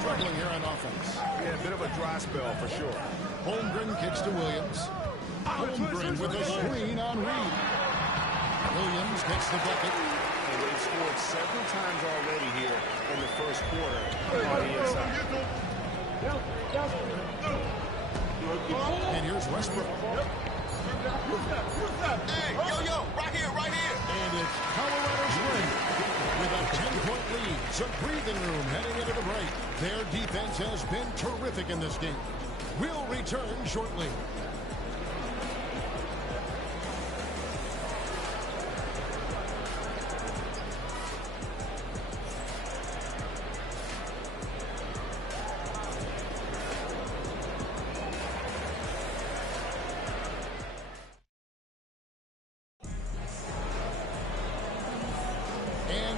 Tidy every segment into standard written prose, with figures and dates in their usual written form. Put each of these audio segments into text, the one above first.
struggling here on offense. Yeah, a bit of a dry spell for sure. Holmgren kicks to Williams. Holmgren with a screen on Reed. Williams gets the bucket. And they've scored several times already here in the first quarter on the inside. And here's Westbrook. Hey, yo, right here. And it's Colorado Springs with a 10-point lead. Some breathing room heading into the break. Their defense has been terrific in this game. We'll return shortly.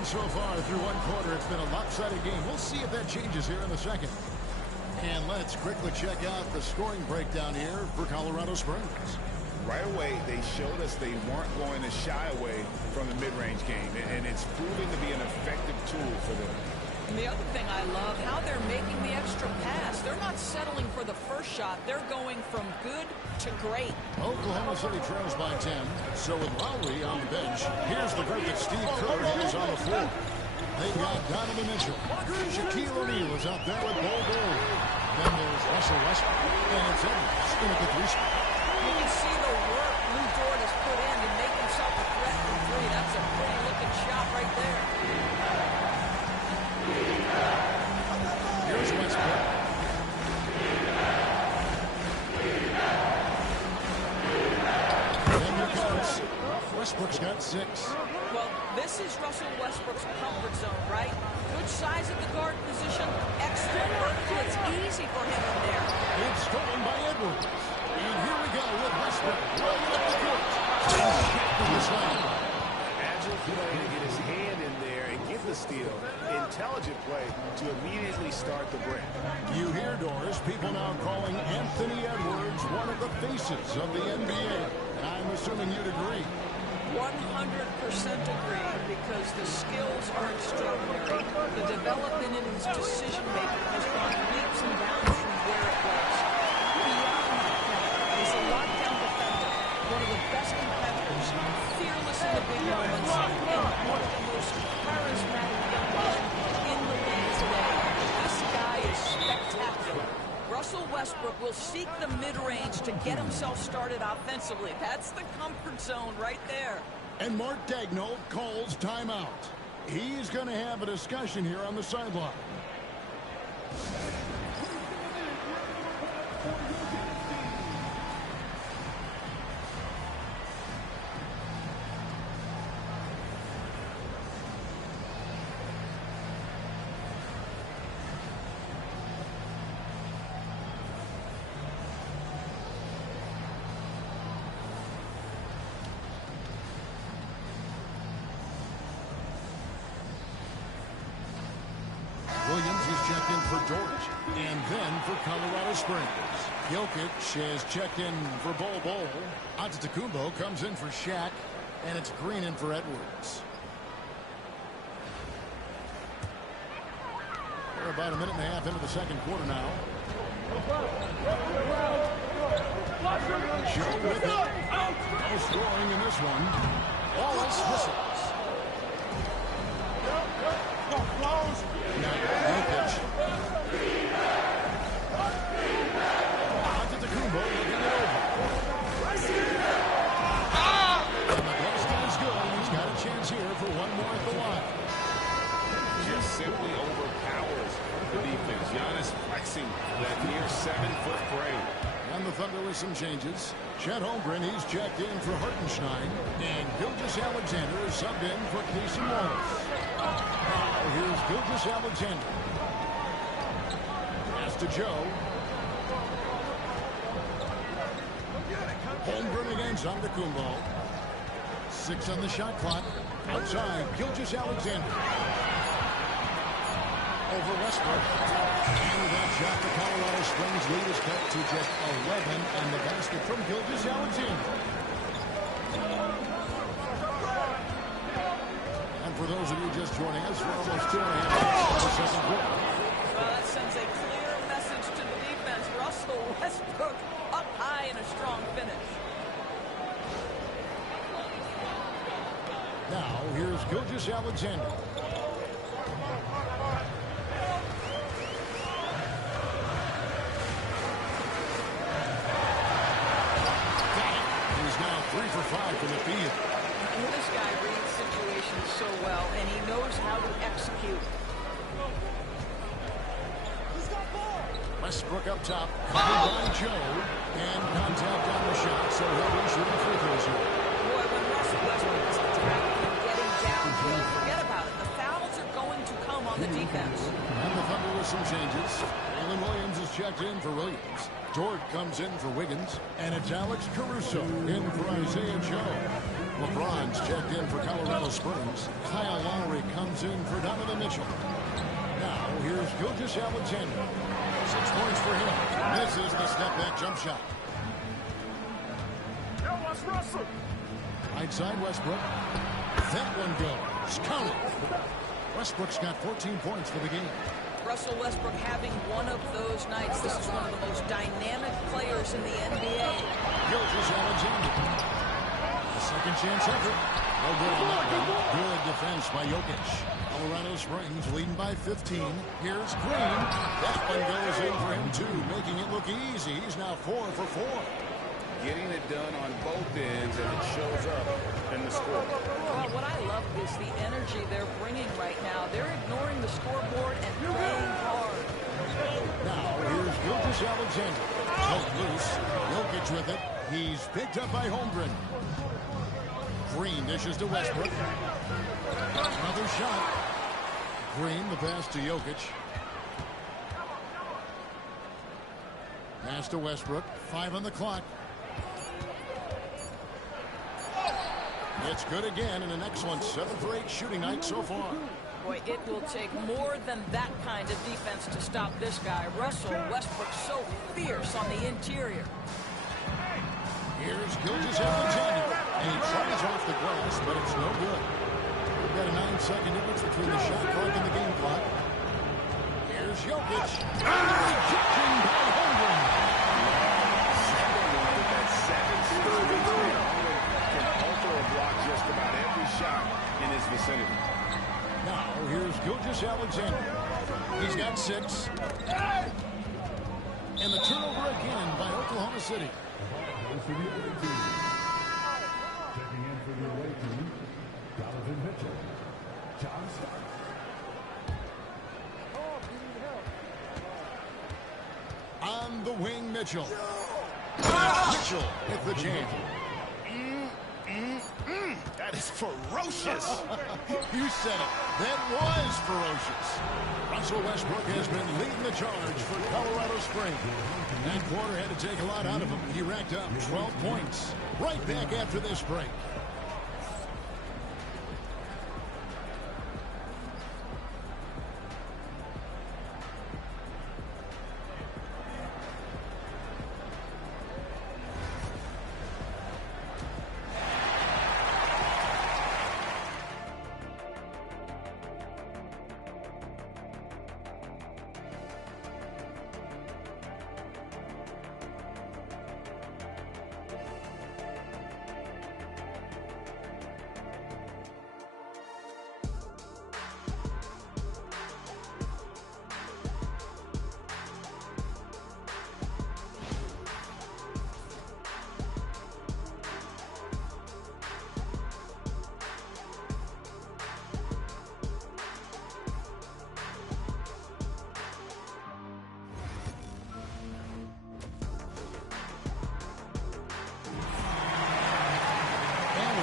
So far through one quarter, it's been a lopsided game. We'll see if that changes here in the second. And let's quickly check out the scoring breakdown here for Colorado Springs. Right away, they showed us they weren't going to shy away from the mid-range game, and it's proving to be an effective tool for them. And the other thing I love, how they're making the extra pass. They're not settling for the first shot. They're going from good to great. Oklahoma City trails by 10. So with Lowry on the bench, here's the group that Steve Kerr has on the floor. They've got Donovan Mitchell. Shaquille O'Neal is out there with Bol Bol. Then there's Russell Westbrook. And it's Edwards in at the three spot. You can see the work Lou Dort has put in to make himself a threat from three. That's a pretty looking shot right there. Here's Westbrook. Then here comes. Westbrook's got 6. Well, this is Russell Westbrook's comfort zone, right? Good size at the guard position, extra work, so it's easy for him in there. It's stolen by Edwards. And here we go with Westbrook rolling up the court. Agile play to get his hand in there and get the steal. Intelligent play to immediately start the break. You hear, Doris, people now calling Anthony Edwards one of the faces of the NBA. And I'm assuming you'd agree. 100% agree, because the skills are extraordinary. The development in his decision-making has gone leaps and bounds from where it was. Beyond that, he's a lockdown defender, one of the best competitors, fearless in the big moments, and one of the most charismatic young men in the league today. This guy is spectacular. Russell Westbrook will seek the mid-range to get himself started offensively. That's the comfort zone right there. And Mark Daigneault calls timeout. He's going to have a discussion here on the sideline. Williams is checked in for George, and then for Colorado Springs. Jokic has checked in for Bol Bol. Antetokounmpo comes in for Shaq, and it's Green in for Edwards. We're about a minute and a half into the second quarter now. Joe with it. No scoring in this one. Wallace whistles. Now, Jokic. Antetokounmpo looking it over. And the basket is good. He's got a chance here for one more at the line. Just simply overpowers the defense. Giannis flexing that near 7-foot frame. And the Thunder with some changes. Chet Holmgren, he's checked in for Hartenstein. And Gilgeous-Alexander is subbed in for Casey Wallace. Now here's Gilgeous-Alexander. Pass to Joe. Holmgren against Antetokounmpo. 6 on the shot clock. Outside, Gilgeous-Alexander. Over Westbrook. And with that shot, the Colorado Springs lead is cut to just 11, and the basket from Gilgeous-Alexander. And for those of you just joining us, we're almost 2.5 minutes in the second quarter. Well, that sends Westbrook up high in a strong finish. Now, here's Gilgeous-Alexander. He's now 3 for 5 from the field. This guy reads situations so well, and he knows how to execute. Westbrook up top, covered by Joe, and contact on the shot, so he'll be shooting free throws here. Boy, when Russell Westbrook is attacking and getting downhill, forget about it. The fouls are going to come on the defense. And the Thunder with some changes. Alan Williams is checked in for Williams. Dort comes in for Wiggins, and it's Alex Caruso in for Isaiah Joe. LeBron's checked in for Colorado Springs. Kyle Lowry comes in for Donovan Mitchell. Now, here's Gilgeous-Alexander. 6 points for him. Misses the step-back jump shot. Right side, Westbrook. That one goes. Count it. Westbrook's got 14 points for the game. Russell Westbrook having one of those nights. This is one of the most dynamic players in the NBA. Gilgeous-Alexander. Second chance effort. No good on that one. Good defense by Jokic. Colorado Springs leading by 15. Here's Green. That one goes in for him, too, making it look easy. He's now 4 for 4. Getting it done on both ends, and it shows up in the score. Well, what I love is the energy they're bringing right now. They're ignoring the scoreboard and playing hard. Now, here's Gilgeous-Alexander. Hook loose. Jokic with it. He's picked up by Holmgren. Green dishes to Westbrook. Another shot. Green, the pass to Jokic. Pass to Westbrook. 5 on the clock. It's good again, and an excellent 7 for 8 shooting night so far. Boy, it will take more than that kind of defense to stop this guy. Russell Westbrook so fierce on the interior. Here's Gilgeous-Alexander. And he tries off the glass, but it's no good. We've got a 9-second difference between the shot clock and the game clock. Here's Jokic. And the rejection by Holmgren. That 7-3 can alter or block just about every shot in his vicinity. Now, here's Gilgeous-Alexander. He's got 6. And the turnover again by Oklahoma City. Checking in for the away team, Donovan Mitchell, John Stark. On the wing, Mitchell. Mitchell with the jam. That is ferocious. You said it. That was ferocious. Russell Westbrook has been leading the charge for Colorado Springs. That quarter had to take a lot out of him. He racked up 12 points. Right back after this break.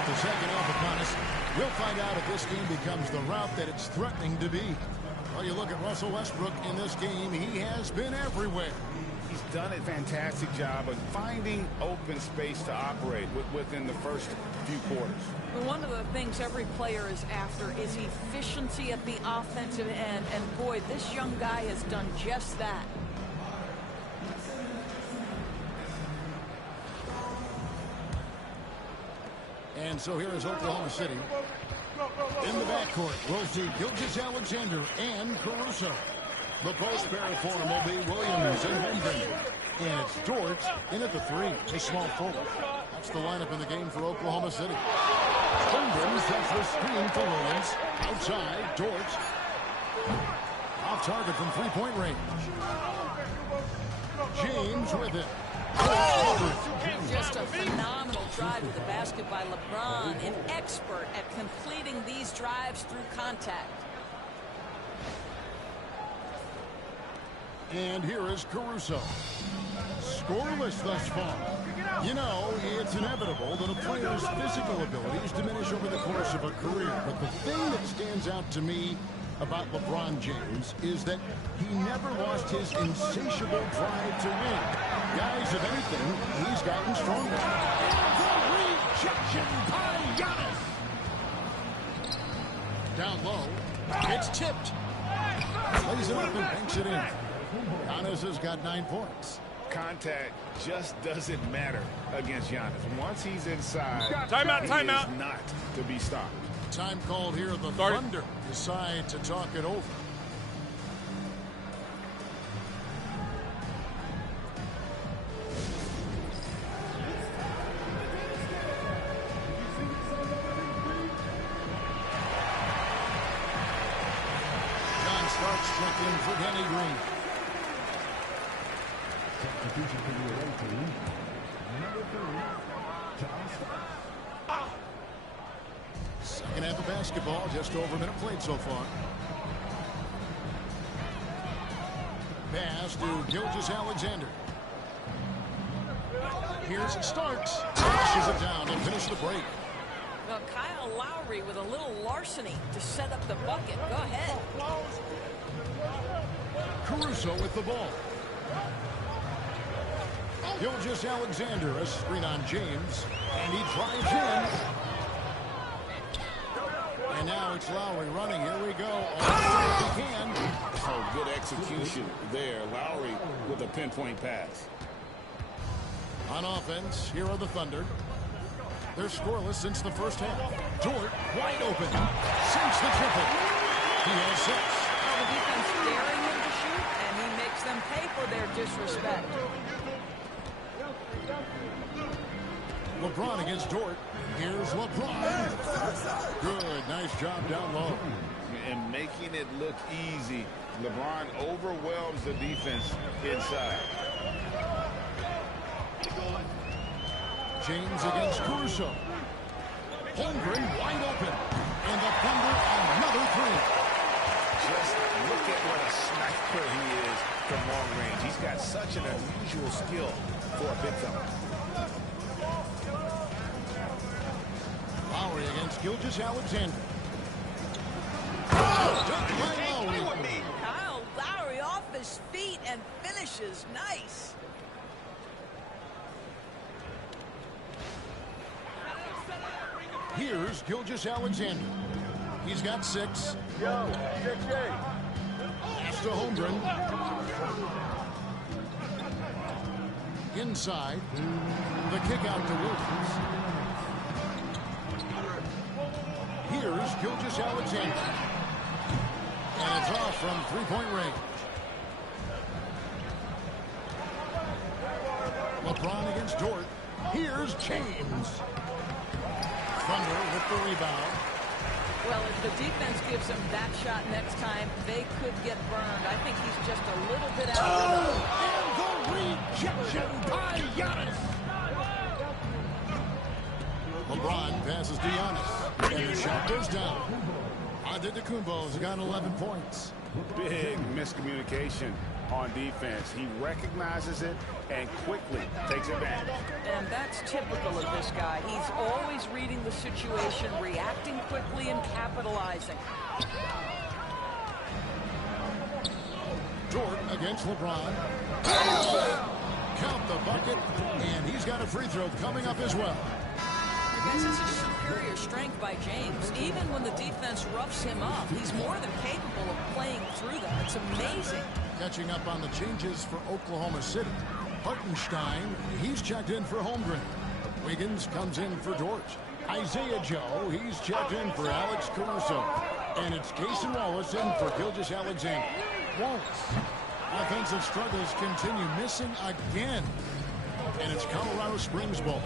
The second off upon us. We'll find out if this game becomes the route that it's threatening to be. Well, you look at Russell Westbrook in this game, he has been everywhere. He's done a fantastic job of finding open space to operate within the first few quarters. One of the things every player is after is efficiency at the offensive end, and boy, this young guy has done just that. And so here is Oklahoma City. In the backcourt, we'll see Gilgeous-Alexander and Caruso. The post pair for him will be Williams and Holmgren. And it's Dort in at the 3, a small forward. That's the lineup in the game for Oklahoma City. Holmgren sets the screen for Williams. Outside, Dort. Off target from three-point range. James with it. Just a phenomenal drive with the basket by LeBron, an expert at completing these drives through contact. And here is Caruso. Scoreless thus far. You know, it's inevitable that a player's physical abilities diminish over the course of a career. But the thing that stands out to me about LeBron James is that he never lost his insatiable drive to win. Guys, if anything, he's gotten stronger. And the rejection by Giannis. Down low. It's tipped. Plays it up and banks it in. Giannis has got 9 points. Contact just doesn't matter against Giannis. Once he's inside, timeout, he timeout. is not to be stopped. Time called here. The Thunder decide to talk it over. John Starks checked in for Danny Green. Substitution for the away team. Number 3, John Starks. Second half of basketball, just over a minute played so far. Pass to Gilgeous-Alexander. Here's Starks. Pushes it down to finish the break. Well, Kyle Lowry with a little larceny to set up the bucket. Go ahead. Caruso with the ball. Gilgeous-Alexander, a screen on James, and he drives in. And now it's Lowry running. Here we go. Oh, he can. Oh, good execution there. Lowry with a pinpoint pass. On offense, here are the Thunder. They're scoreless since the first half. Dort wide open. Sinks the triple. He has 6. Well, the defense daring him to shoot, and he makes them pay for their disrespect. LeBron against Dort. Here's LeBron. Good. Nice job down low. And making it look easy. LeBron overwhelms the defense inside. James against Caruso. Holmgren wide open. And the Thunder another 3. Just look at what a sniper he is from long range. He's got such an unusual skill for a big fella. Lowry against Gilgeous-Alexander. Kyle Lowry off his feet and finishes nice. Here's Gilgeous-Alexander. He's got 6. Pass to Holmgren. Inside. The kick out to Williams. Here's Gilgeous-Alexander. And it's off from three-point range. LeBron against Dort. Here's James. Thunder with the rebound. Well, if the defense gives him that shot next time, they could get burned. I think he's just a little bit out of And the rejection by Giannis. LeBron passes to Giannis. And the shot goes down. Antetokounmpo's got 11 points. Big miscommunication on defense. He recognizes it and quickly takes advantage. And that's typical of this guy. He's always reading the situation, reacting quickly, and capitalizing. Dort against LeBron. Count the bucket, and he's got a free throw coming up as well. This is a superior strength by James. Even when the defense roughs him up, he's more than capable of playing through them. It's amazing. Catching up on the changes for Oklahoma City. Hartenstein, he's checked in for Holmgren. Wiggins comes in for Dort. Isaiah Joe, he's checked in for Alex Caruso. And it's Cason Wallace in for Gilgeous-Alexander. Wallace Offensive struggles continue, missing again. And it's Colorado Springs ball.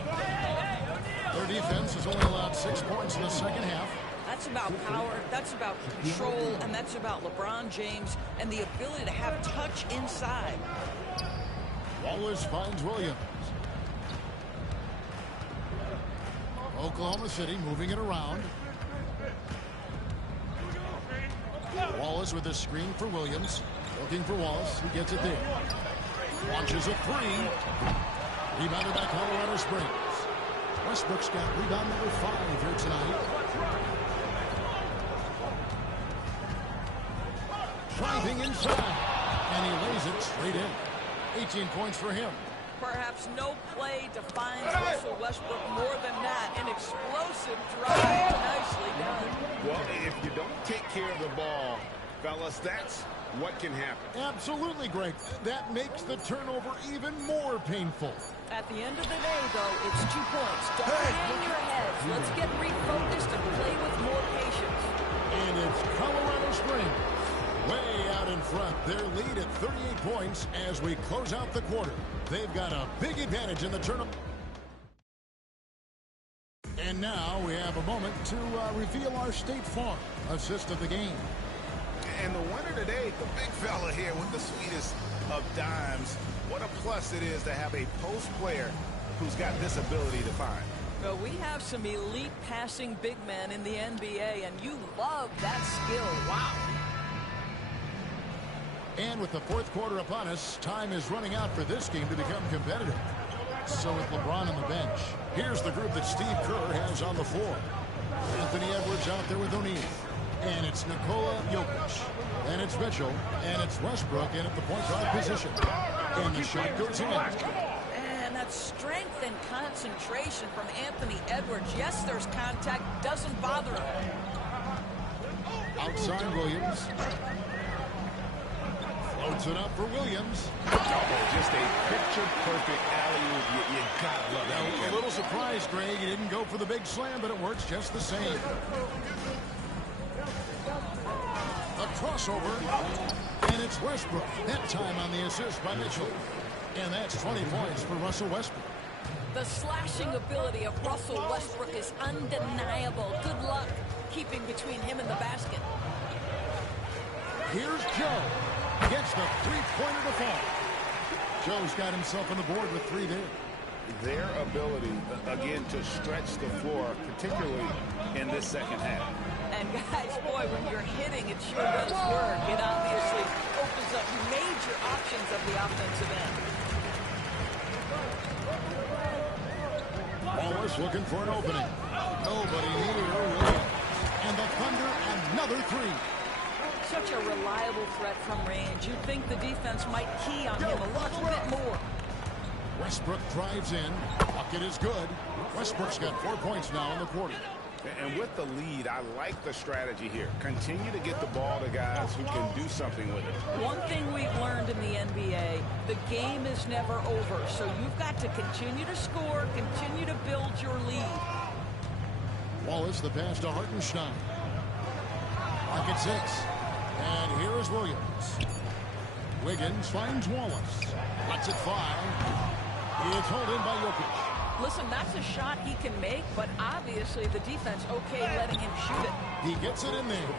Their defense has only allowed 6 points in the second half. That's about power, that's about control, and that's about LeBron James and the ability to have touch inside. Wallace finds Williams. Oklahoma City moving it around. Wallace with a screen for Williams. Looking for Wallace. He gets it there. Launches a three. Rebounded by Colorado Springs. Westbrook's got rebound number 5 here tonight. Driving inside. And he lays it straight in. 18 points for him. Perhaps no play defines Russell Westbrook more than that. An explosive drive, nicely done. Well, if you don't take care of the ball, fellas, that's what can happen. Absolutely, Greg. That makes the turnover even more painful. At the end of the day, though, it's 2 points. Don't hang your heads. Let's get refocused and play with more patience. And it's Colorado Springs way out in front. Their lead at 38 points as we close out the quarter. They've got a big advantage in the tournament. And now we have a moment to reveal our State Farm assist of the game. And the winner today, the big fella here with the sweetest of dimes. What a plus it is to have a post player who's got this ability to find. Well, we have some elite passing big men in the NBA, and you love that skill. Wow. And with the fourth quarter upon us, time is running out for this game to become competitive. So with LeBron on the bench, here's the group that Steve Kerr has on the floor. Anthony Edwards out there with O'Neal. And it's Nikola Jokic. And it's Mitchell. And it's Westbrook in at the point guard position. And the shot goes in. And that's strength and concentration from Anthony Edwards. Yes, there's contact. Doesn't bother him. Outside Williams. Floats it up for Williams. Just a picture-perfect alley-oop. You gotta love that. A little surprised, Greg. He didn't go for the big slam, but it works just the same. A crossover, and it's Westbrook. That time on the assist by Mitchell. And that's 20 points for Russell Westbrook. The slashing ability of Russell Westbrook is undeniable. Good luck keeping between him and the basket. Here's Joe. Gets the three-pointer to fall. Joe's got himself on the board with 3 there. Their ability, again, to stretch the floor, particularly in this second half. And guys, boy, when you're hitting, it sure does work. It obviously opens up major options of the offensive end. Wallace looking for an opening. Nobody near Williams. And the Thunder, another 3. Such a reliable threat from range. You'd think the defense might key on him a little bit more. Westbrook drives in. Bucket is good. Westbrook's got 4 points now in the quarter. And with the lead, I like the strategy here. Continue to get the ball to guys who can do something with it. One thing we've learned in the NBA, the game is never over. So you've got to continue to score, continue to build your lead. Wallace, the pass to Hartenstein. Pocket 6. And here is Williams. Wiggins finds Wallace. Lets it fly. It's hauled in by Jokic. Listen, that's a shot he can make, but obviously the defense okay letting him shoot it. He gets it in there.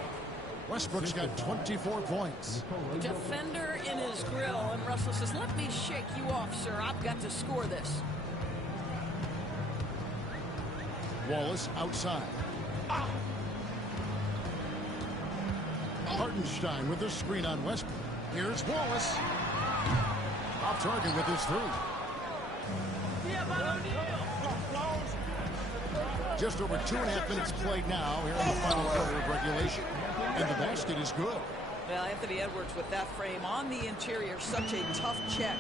Westbrook's got 24 points. Defender in his grill, and Russell says, let me shake you off, sir. I've got to score this. Wallace outside. Hartenstein with the screen on Westbrook. Here's Wallace. Off target with his 3. Just over 2.5 minutes played now here in the final quarter of regulation. And the basket is good. Well, Anthony Edwards with that frame on the interior, such a tough check.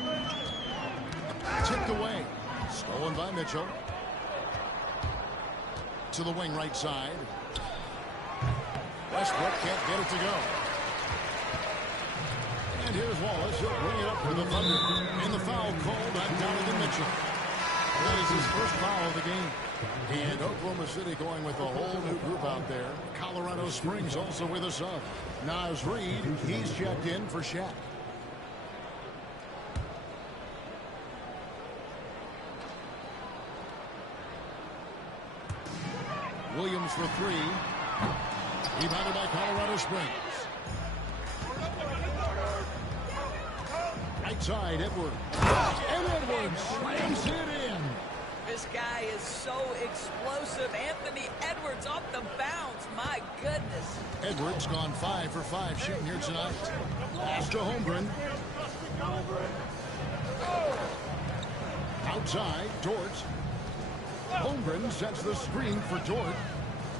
Tipped away. Stolen by Mitchell. To the wing right side. Westbrook can't get it to go. And here's Wallace. He'll bring it up for the Thunder. And the foul called on Donovan Mitchell. That is his first foul of the game. And Oklahoma City going with a whole new group out there. Colorado Springs also with a sub. Naz Reid, he's checked in for Shaq. Williams for three. Rebounded by Colorado Springs. Right side, Edwards. And Edwards slams it in. This guy is so explosive. Anthony Edwards off the bounce. My goodness. Edwards gone 5 for 5 shooting here tonight. Pass to Holmgren. Outside, Dort. Holmgren sets the screen for Dort.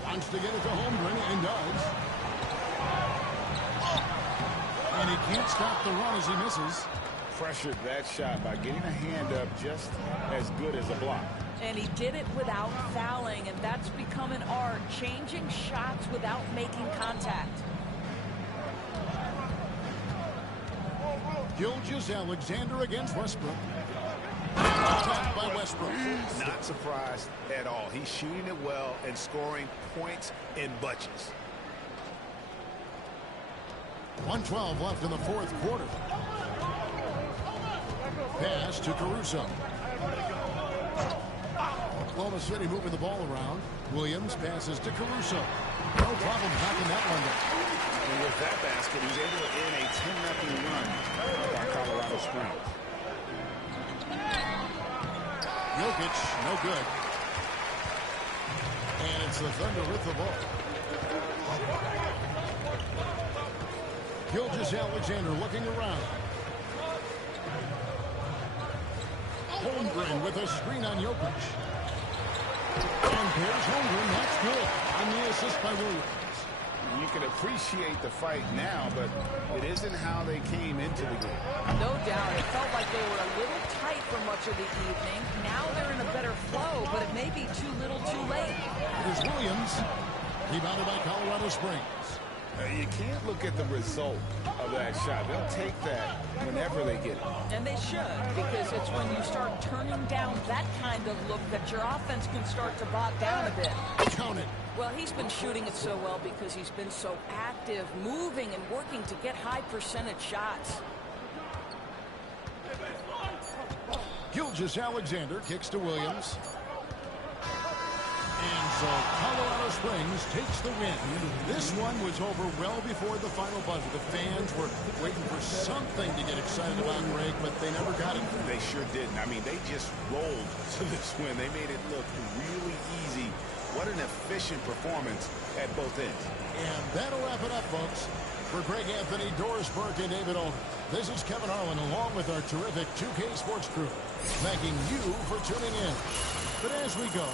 Wants to get it to Holmgren and does. And he can't stop the run as he misses. Pressured that shot by getting a hand up just as good as a block. And he did it without fouling, and that's become an art, changing shots without making contact. Gilgeous-Alexander against Westbrook. Attacked by Westbrook. Not surprised at all. He's shooting it well and scoring points in bunches. 1:12 left in the fourth quarter. Pass to Caruso. Oklahoma City moving the ball around. Williams passes to Caruso. No problem knocking that one down. And with that basket, he's able to end a 10-0 run by Colorado Springs. Jokic, no good. And it's the Thunder with the ball. Gilgeous-Alexander looking around. Holmgren with a screen on Jokic. And there's Holmgren. That's good. And the assist by Williams. You can appreciate the fight now, but it isn't how they came into the game. No doubt. It felt like they were a little tight for much of the evening. Now they're in a better flow, but it may be too little too late. Here's Williams. Rebounded by Colorado Springs. You can't look at the result of that shot. They'll take that whenever they get it. And they should, because it's when you start turning down that kind of look that your offense can start to bog down a bit. Count it. Well, he's been shooting it so well because he's been so active, moving and working to get high percentage shots. Gilgeous-Alexander kicks to Williams. And so Colorado Springs takes the win. This one was over well before the final buzzer. The fans were waiting for something to get excited about, Greg, but they never got it. They sure didn't. I mean, they just rolled to this win. They made it look really easy. What an efficient performance at both ends. And that'll wrap it up, folks. For Greg Anthony, Doris Burke, and David Olden, this is Kevin Harlan along with our terrific 2K Sports crew, thanking you for tuning in. But as we go,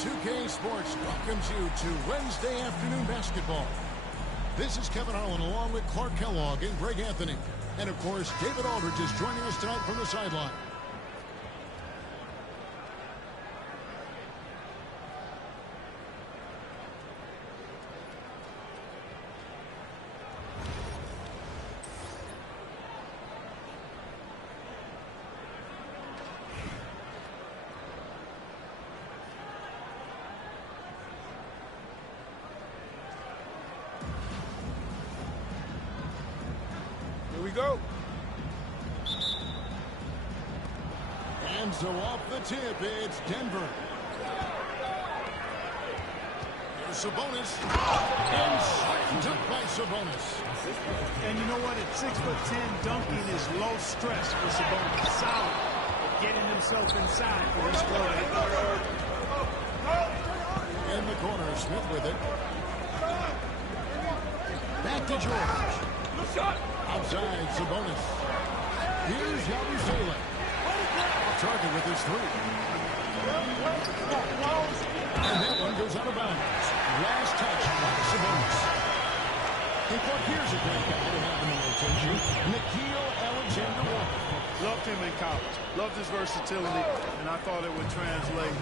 2K Sports welcomes you to Wednesday afternoon basketball. This is Kevin Harlan along with Clark Kellogg and Greg Anthony. And, of course, David Aldridge is joining us tonight from the sideline. Here we go. And so off the tip, it's Denver. Here's Sabonis. And slam dunk by Sabonis. And you know what? At 6'10", dunking is low stress for Sabonis. Solid, but getting himself inside for his flow. In the corner, Smith with it. Back to George. Outside, Sabonis. Here's Yabusele. Off target with his three. And that one goes out of bounds. Last touch by Sabonis. And Clark, here's a great guy to have in the rotation. Nickeil Alexander-Walker. Loved him in college. Loved his versatility, and I thought it would translate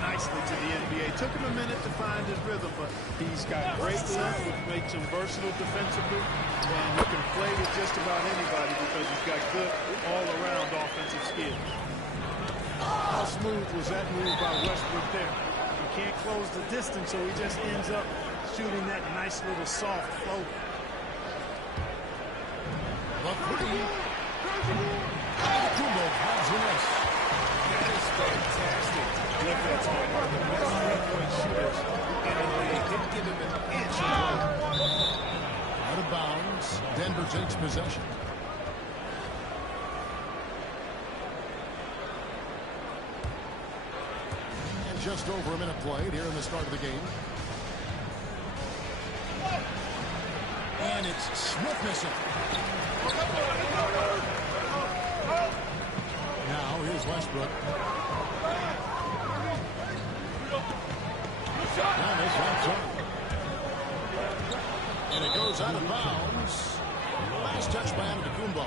nicely to the NBA. Took him a minute to find his rhythm, but he's got great length, which makes him versatile defensively, and he can play with just about anybody because he's got good all-around offensive skill. How smooth was that move by Westbrook there? He can't close the distance, so he just ends up shooting that nice little soft float. The three. Kumbo has the miss. That is fantastic defense on one of the best three-point shooters in the league. Didn't give him an inch of room. Out of bounds. Denver takes possession. And just over a minute played here in the start of the game. And it's Smith missing. Now here's Westbrook. Thomas outside. And it goes out of bounds. Last touch by Antetokounmpo.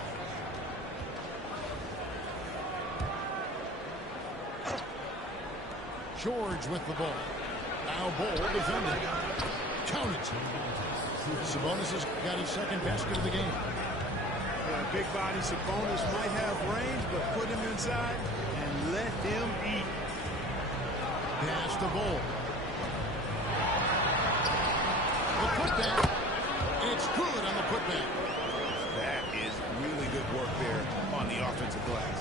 George with the ball. Now Ball defending. Count it. Sabonis has got his second basket of the game. Big body Sabonis might have range, but put him inside and let him eat. Pass the Ball. The putback. It's good on the putback. That is really good work there on the offensive glass.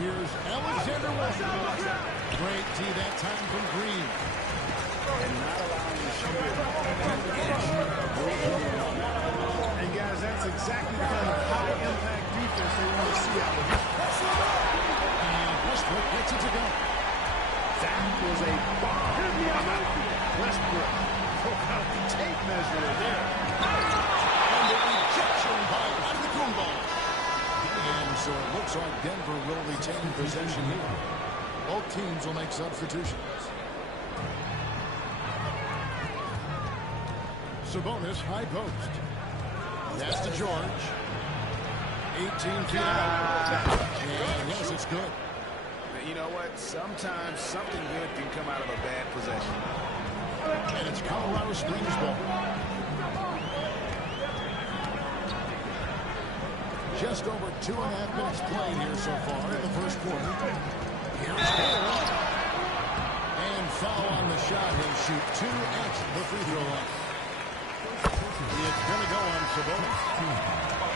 Here's Alexander-Walker. Great D that time from Green. And not allowing the shooter to inch. And guys, that's exactly the kind of high-impact defense they want to see out of him. And Westbrook gets it to go. That was a bomb. Westbrook broke out the tape measure there. And the rejection by Antetokounmpo. And so it looks like Denver will retain possession here. Both teams will make substitutions. Sabonis, high post. That's to George. 18 feet out. And yes, it's good. You know what? Sometimes something good can come out of a bad possession. And it's Colorado Springs ball. Just over 2.5 minutes played here so far in the first quarter. Here's Ball. And foul on the shot. He'll shoot 2 at the free throw line. It's going to go on Sabonis.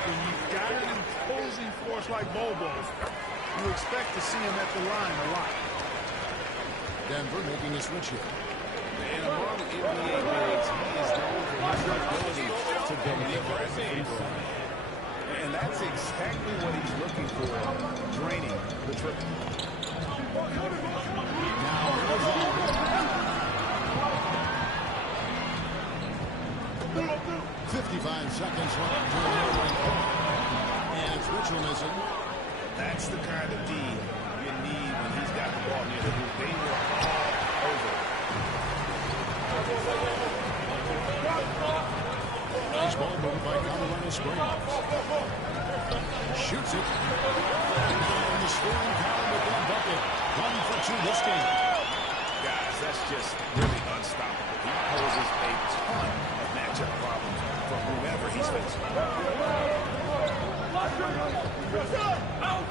When you've got an imposing force like Bobo, you expect to see him at the line a lot. Denver making a switch here. And among NBA bigs, he is known for his ability to deliver at the free throw line. And that's exactly what he's looking for, draining the triple. Now, here's Aldridge. 55 seconds left. And it's Mitchell missing. That's the kind of D you need when he's got the ball near the screens. Shoots it. And the scoring power with that bucket. 1 for 2 this game. Guys, that's just really unstoppable. He poses a ton of matchup problems for whoever he's facing.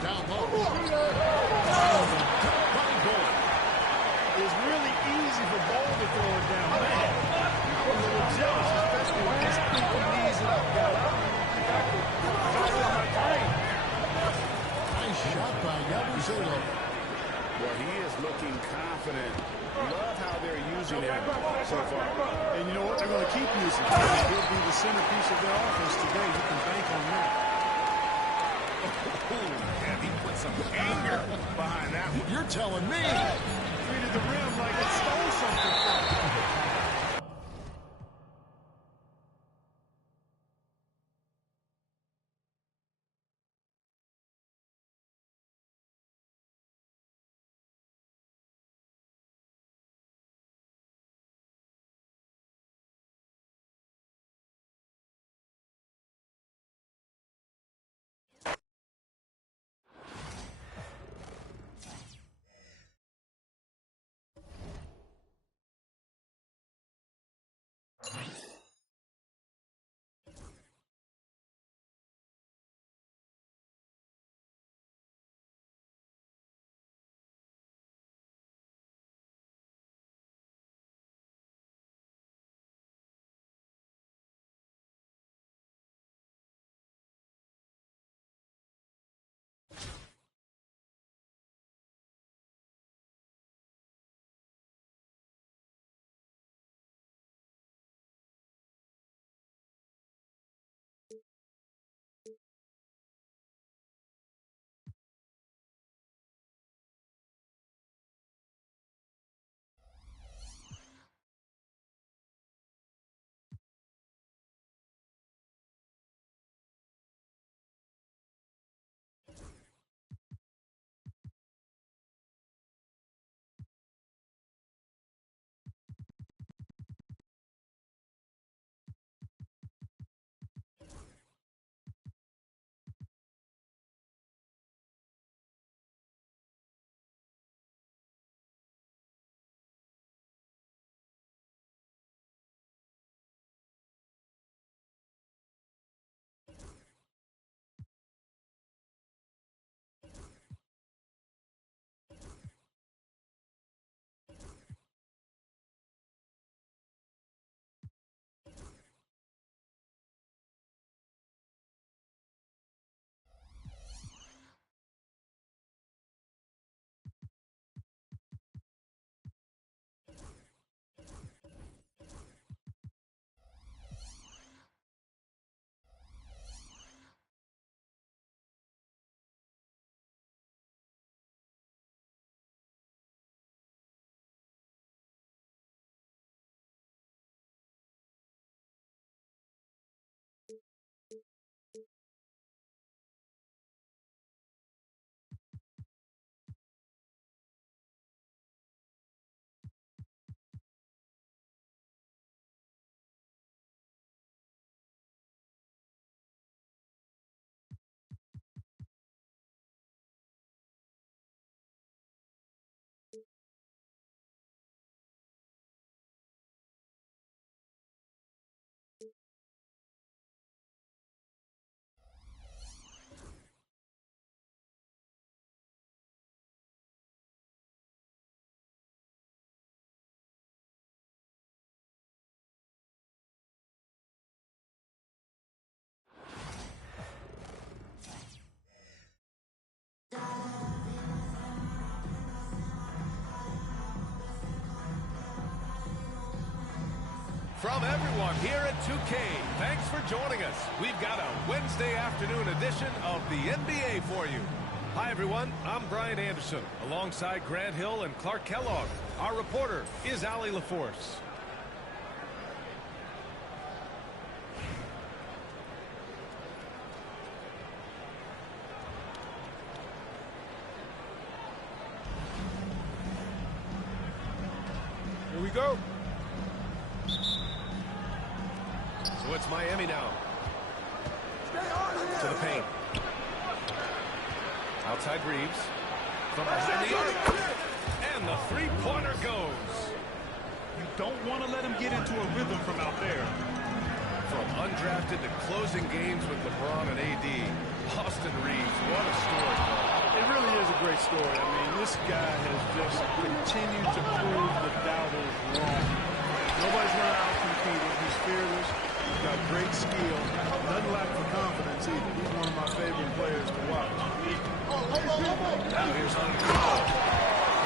Down low. By Boyd. It's really easy for Bowl to throw it down. Man, I'm a little jealous, especially when he's keeping these up, guys. Nice shot by Yabusele. Well, he is looking confident. Love how they're using him so far. And you know what? They're going to keep using him. He'll be the centerpiece of their offense today. You can bank on that. And he put some anger behind that one. You're telling me. Treated the rim like it stole something from him. From everyone here at 2K, thanks for joining us. We've got a Wednesday afternoon edition of the NBA for you. Hi, everyone. I'm Brian Anderson, alongside Grant Hill and Clark Kellogg. Our reporter is Allie LaForce. Here we go. So it's Miami now. To the paint. Outside Reeves. From behind the arc. And the three-pointer goes. You don't want to let him get into a rhythm from out there. From undrafted to closing games with LeBron and AD, Austin Reeves, what a story. It really is a great story. I mean, this guy has just continued to prove the doubters wrong. Nobody's not out competing. He's fearless. He's got great skill. Doesn't lack for confidence either. He's one of my favorite players to watch. Now here's Antetokounmpo.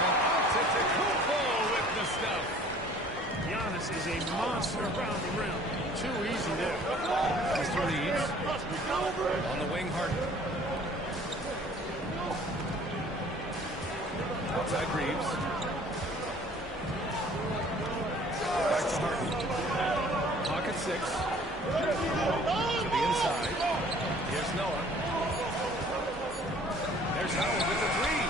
And Antetokounmpo with the stuff. Giannis is a monster around the rim. Too easy there. Mr. Reeves. On the wing, Harden. Outside Reeves. Back to Harden. Pocket 6. To the inside. Here's Noah. There's Howard with the three.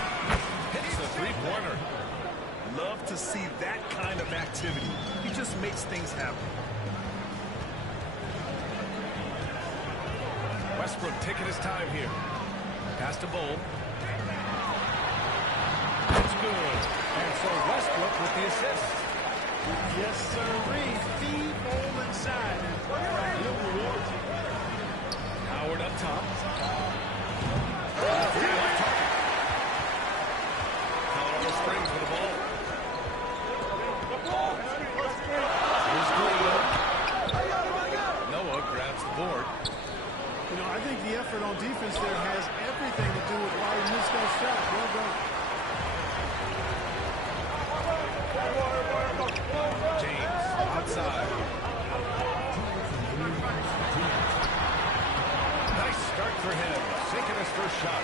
Hits the three-pointer. Love to see that kind of activity. He just makes things happen. Westbrook taking his time here. Pass to Bull. That's good. And so Westbrook with the assist. Yes, sir. Feed Bull inside. He'll reward you. Howard up top. Three on target. Colorado Springs with the ball. Here's Green. Noah grabs the board. You know, I think the effort on defense there has everything to do with why he missed that shot. Well done. James outside. Nice start for him. Sinking his first shot.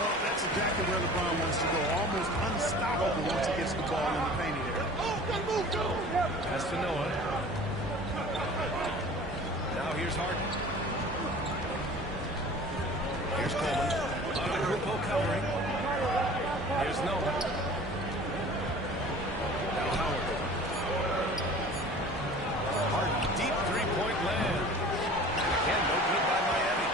Well, that's exactly where LeBron wants to go. Almost unstoppable once he gets the ball in the painted area. Pass to Noah. Now here's Harden. Here's Coleman. Antetokounmpo covering. Here's Noah. Now Howard. Harden, deep three-point land. Again, no good by Miami.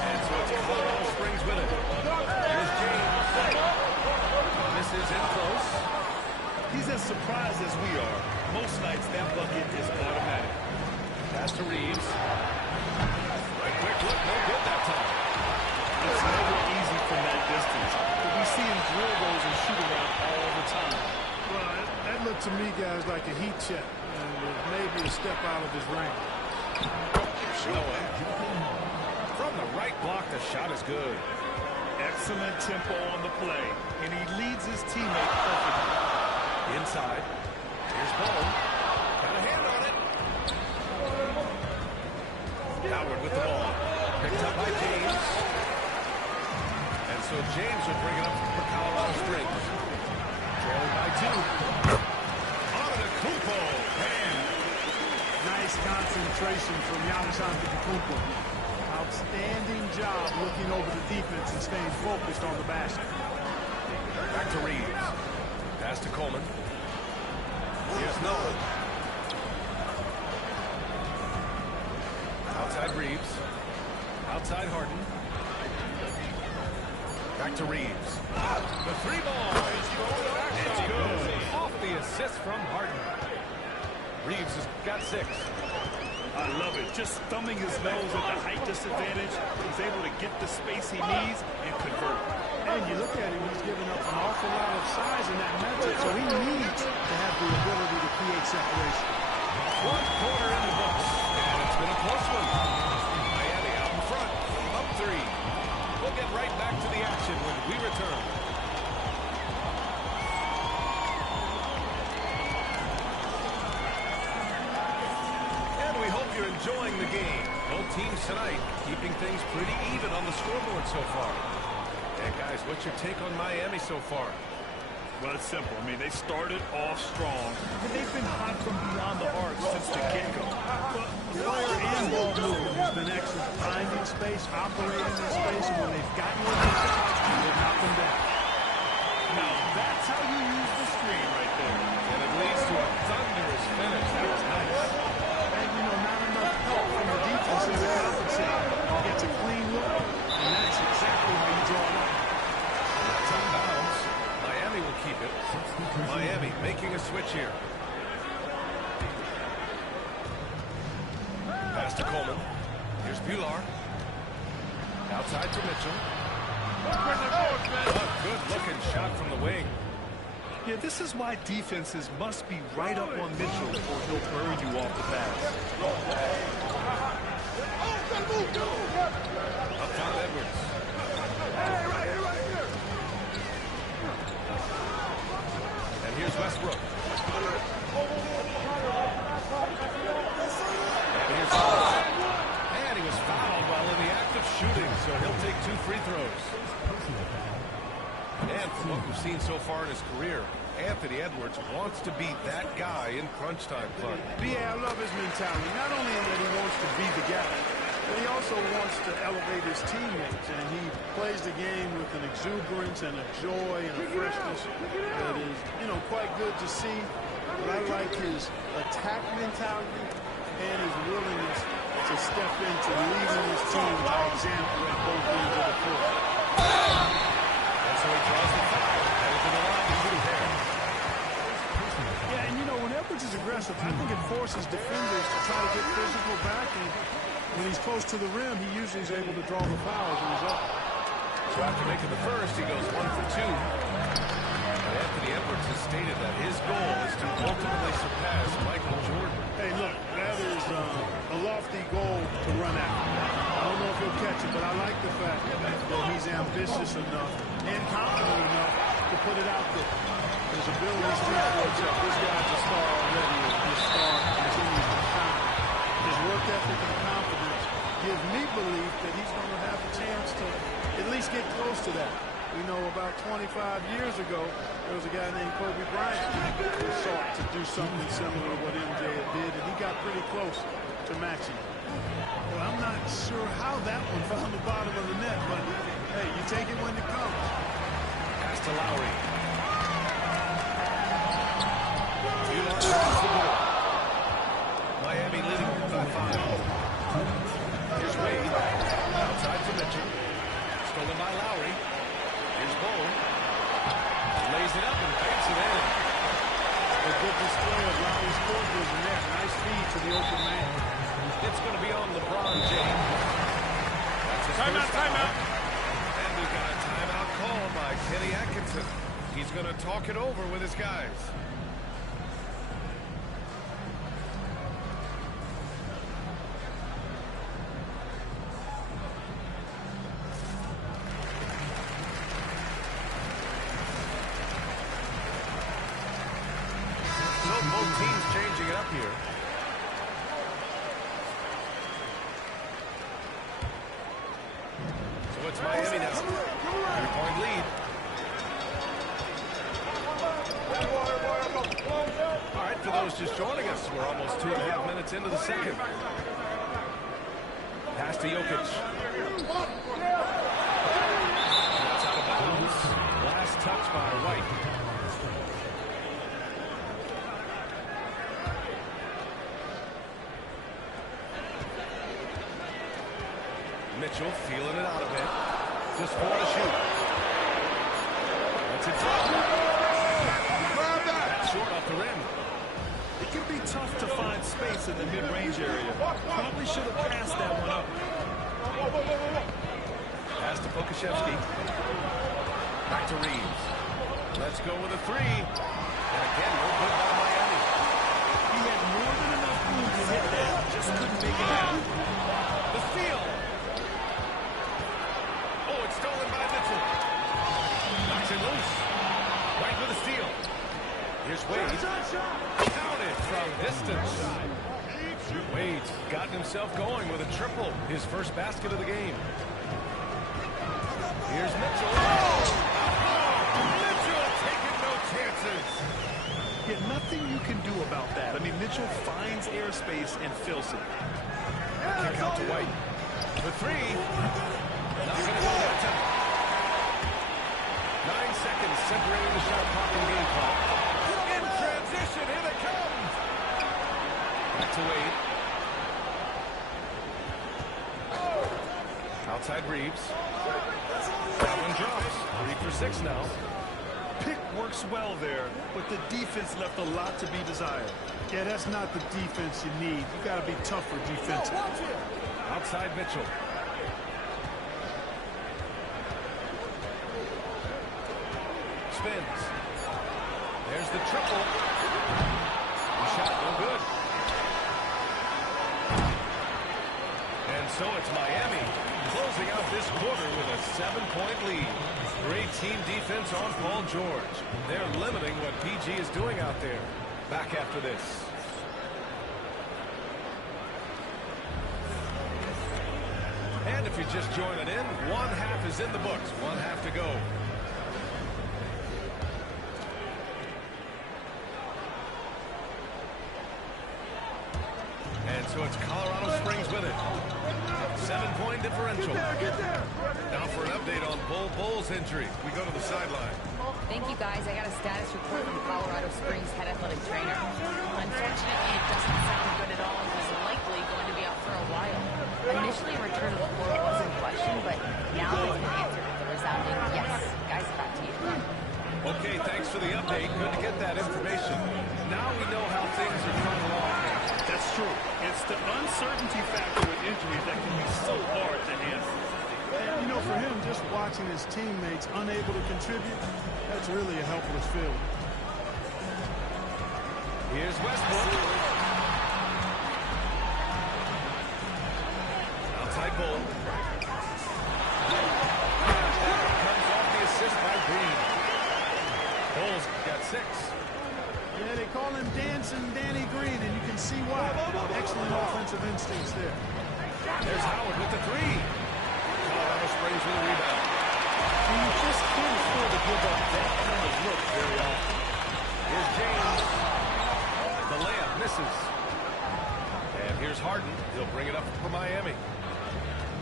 And so it's Colorado Springs with it. Here's James. This is in close. He's as surprised as we are. Most nights, that bucket is automatic. Pass to Reeves. Right quick look, no good that time. It's never easy from that distance. But we see him drill those and shoot around all the time. Well, that looked to me, guys, like a heat check. And maybe a step out of his range. Noah. From the right block, the shot is good. Excellent tempo on the play. And he leads his teammate perfectly. Inside. Here's Bull. Got a hand on it. Howard with the ball. Picked up by James. And so James will bring it up for Colorado Springs. Trailing by 2. Antetokounmpo. And Nice concentration from Giannis Antetokounmpo. Outstanding job looking over the defense and staying focused on the basket. back to Reeves. Pass to Coleman. Here's Noah. Outside Reeves. Outside Harden. Back to Reeves. The three ball. It's good. Off the assist from Harden. Reeves has got 6. I love it. Just thumbing his nose at the height disadvantage. He's able to get the space he needs and convert. And you look at him, he's giving up an awful lot of size in that matchup, so he needs to have the ability to create separation. One quarter in the books, and it's been a close one. Miami out in front, up 3. We'll get right back to the action when we return. And we hope you're enjoying the game. Both teams tonight keeping things pretty even on the scoreboard so far. And guys, what's your take on Miami so far? Well, it's simple. I mean, they started off strong, and they've been hot from beyond the arc since the get-go. But player and ball movement has been excellent. Finding space, operating in space, and when they've gotten within the shots, they've knocked them down. Now, that's how you use the screen right there. And it leads to a thunderous finish. That was nice. And, you know, not enough help from the defense to compensate. Gets Miami making a switch here. Pass to Coleman. Here's Bular. Outside to Mitchell. A good-looking shot from the wing. Yeah, this is why defenses must be right up on Mitchell or he'll burn you off the pass. Up top, Edwards. And here's Westbrook. And here's Hall. And he was fouled while in the act of shooting, so he'll take 2 free throws. And from what we've seen so far in his career, Anthony Edwards wants to be that guy in crunch time, Clark. B.A., I love his mentality. Not only that he wants to be the guy, but he also wants to elevate his teammates. And he plays the game with an exuberance and a joy and a freshness that is, quite good to see. But I like his attack mentality and his willingness to step into leading his team by example at both ends of the court. So he draws the foul. Headed to the line to shoot there. Yeah, and when Edwards is aggressive, I think it forces defenders to try to get physical back. And when he's close to the rim, he usually is able to draw the foul as a result. So after making the first, he goes 1 for 2. And Anthony Edwards has stated that his goal is to ultimately surpass Michael Jordan. Hey, look, that is a lofty goal to run after. I don't know if he'll catch it, but I like the fact that he's ambitious enough and confident enough to put it out there. His ability speaks for itself. This guy's a star already, and this star continues to shine. His work ethic and confidence give me belief that he's going to have a chance to at least get close to that. We know about 25 years ago, there was a guy named Kobe Bryant who sought to do something similar to what MJ did, and he got pretty close to matching. Well, I'm not sure how that one found the bottom of the net, but hey, you take it when it comes. Pass to Lowry. Bular across the board. Miami leading by 5. Here's Wade. Outside to Mitchell. Stolen by Lowry. Here's Bull. Lays it up and banks it in. A good display of Lowry's court vision there. Nice feed to the open man. It's going to be on LeBron James. That's his first timeout. And we've got a timeout called by Kenny Atkinson. He's going to talk it over with his guys. So both teams changing it up here. So it's Miami now. 3-point lead. All right, for those just joining us, we're almost 2.5 minutes into the second. Pass to Jokic. That's out of bounds. Last touch by White. Mitchell feeling it out a bit. Just 4 to shoot. That's it. Grab that. Short off the rim. It can be tough to find space in the mid-range area. Probably should have passed that one up. Pass to Pokashevsky. Back to Reeves. Let's go with a 3. And again, no good by Miami. He had more than enough room to hit that. Just couldn't make it out. The steal. Oh, it's stolen by Mitchell. Knocks it loose. White with a steal. Here's Wade. Counted from distance. Wade's gotten himself going with a triple. His first basket of the game. Here's Mitchell. Mitchell taking no chances. Yeah, nothing you can do about that. I mean, Mitchell finds airspace and fills it. Kick out to White. For 3. Not going to go that time. 9 seconds separating the shot clock and game clock. In transition, here they come. Back to Wade. Outside Reeves. That one drops. 3 for 6 now. pick works well there, but the defense left a lot to be desired. Yeah, that's not the defense you need. You got to be tougher defensively. Outside Mitchell. Spins. There's the triple. The shot no good. And so it's Miami closing out this quarter with a 7-point lead. Great team defense on Paul George. They're limiting what PG is doing out there. Back after this. And if you're just joining in, one half is in the books. One half to go. And so it's Colorado Springs with it. 7-point differential. Get there. Now for an update on Bull's injury. We go to the sideline. Thank you, guys. I got a status report from Colorado Springs head athletic trainer. Unfortunately, it doesn't sound good at all. He's likely going to be out for a while. Initially, a return to the floor was in question, but now it's been answered with a resounding yes. Guys, back to you. Okay, thanks for the update. Good to get that information. Now we know how things are coming along. That's true. It's the uncertainty factor with injuries that can be so hard to handle. And, you know, for him, just watching his teammates unable to contribute, that's really a helpless feeling. Here's Westbrook. Outside Bull. Comes off the assist by Green. Bull's got 6. Yeah, they call him Dancing Danny Green, and you can see why. Excellent offensive instincts there. There's Howard with the 3. Colorado Springs with a rebound. And you just can't afford to give up that kind of look very often. Here's James. The layup misses. And here's Harden. He'll bring it up for Miami.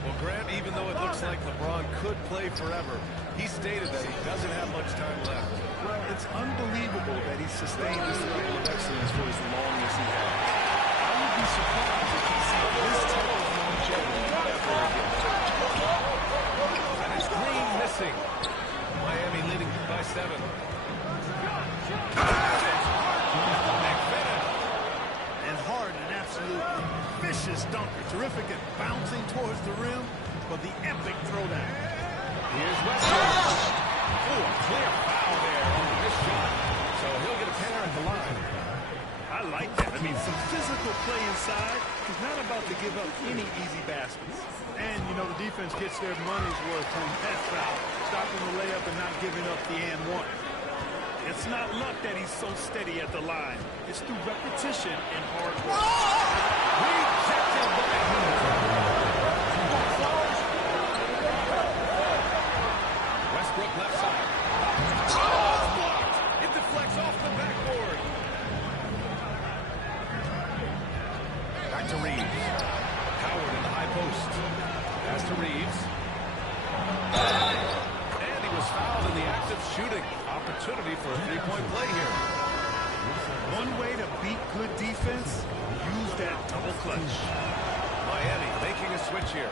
Well, Grant, even though it looks like LeBron could play forever, he stated that he doesn't have much time left. Well, it's unbelievable that he sustained this level of excellence for as long as he has. I would be surprised if he sees this type of longevity ever again. And it's Green missing. Miami leading by 7. And Harden, an absolute vicious dunker. Terrific at bouncing towards the rim, but the epic throwdown. Here's Westbrook. Oh, a clear foul there on this shot. So he'll get a pair at the line. I like that. I mean, some physical play inside. He's not about to give up any easy baskets. And, you know, the defense gets their money's worth on that foul. Stopping the layup and not giving up the and one. It's not luck that he's so steady at the line. It's through repetition and hard work. Rejected by Westbrook left side. Oh, blocked. It deflects off the backboard. Back to Reeves. Howard in the high post. Pass to Reeves. And he was fouled in the act of shooting. Opportunity for a 3-point play here. One way to beat good defense, use that double clutch. Miami making a switch here.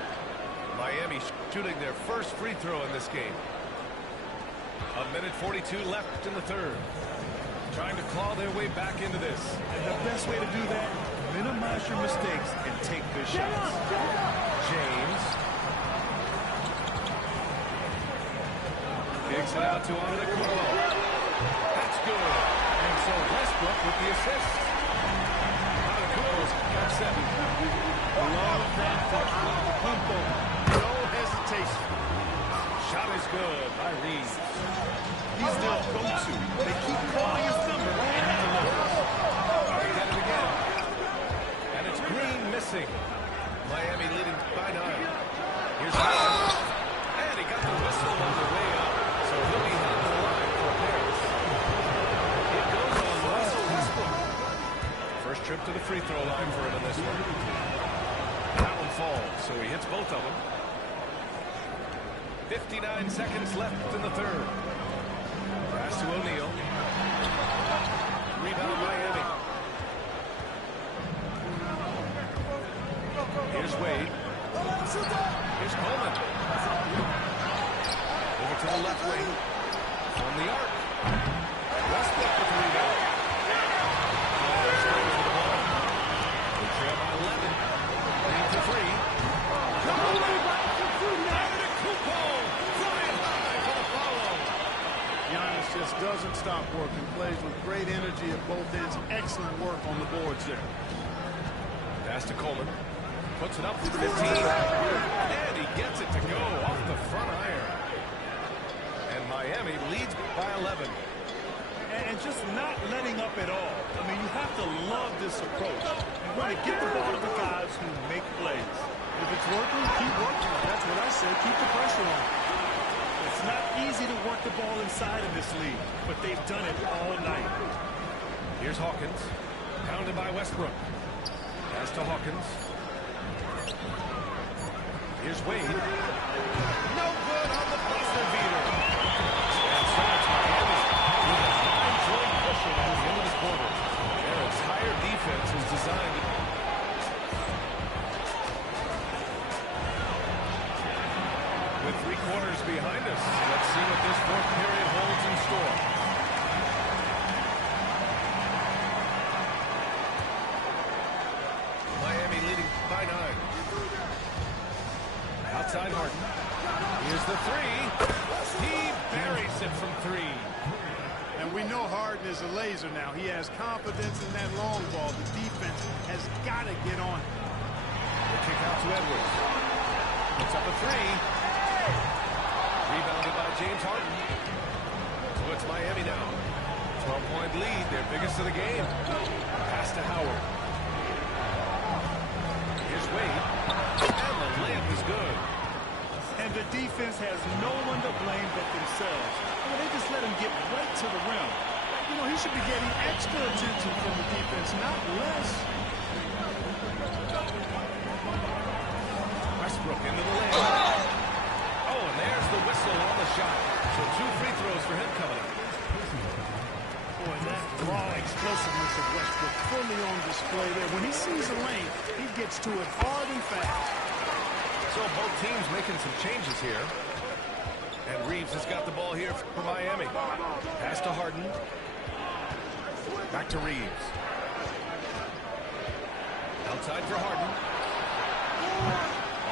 Miami shooting their first free throw in this game. 1:42 left in the third. Trying to claw their way back into this. And the best way to do that, minimize your mistakes and take good shots. James. Kicks it out to Antetokounmpo. That's good. And so Westbrook with the assist. Antetokounmpo's got 7. Love that for Antetokounmpo. No hesitation. Shot is good by Reeves. He's their go-to. They keep calling his number and he delivers. Get it again. And it's Green missing. Miami leading by 9. Here's Howard. And he got the whistle on the way up. So he'll be headed to the line for a pair. It goes on Russell Westbrook. First trip to the free throw line for him in this one. That one falls, so he hits both of them. 59 seconds left in the third. Pass to O'Neal. Rebound Miami. Here's Wade. Here's Coleman. Over to the left wing. From the arc. footwork and plays with great energy at both ends. Excellent work on the boards there. Pass to Coleman. Puts it up for 15. And he gets it to go off the front iron. And Miami leads by 11. And just not letting up at all. I mean, you have to love this approach. You want to get the ball to the guys who make plays. If it's working, keep working. That's what I say. Keep the pressure on. It's not easy to work the ball inside of this league, but they've done it all night. Here's Hawkins. Pounded by Westbrook. Pass to Hawkins. Here's Wade. No good on the buzzer beater. And so it's Miami with a 9-point cushion at the end of the quarter. Their entire defense is designed to... With 3 quarters behind us, let's see what this fourth period holds in store. Miami leading by 9. Outside Harden. Here's the 3. He buries it from 3. And we know Harden is a laser now. He has confidence in that long ball. The defense has got to get on it. The kick out to Edwards. Puts up a 3. Rebounded by James Harden. So it's Miami now. 12-point lead, their biggest of the game. Pass to Howard. Here's Wade. And the layup is good. And the defense has no one to blame but themselves. Well, they just let him get right to the rim. You know, he should be getting extra attention from the defense, not less. Westbrook into the layup. Oh, and there's the whistle on the shot. So 2 free throws for him coming up. Boy, that raw explosiveness of Westbrook fully on display there. When he sees a lane, he gets to it hard and fast. So both teams making some changes here. And Reeves has got the ball here for Miami. Pass to Harden. Back to Reeves. Outside for Harden.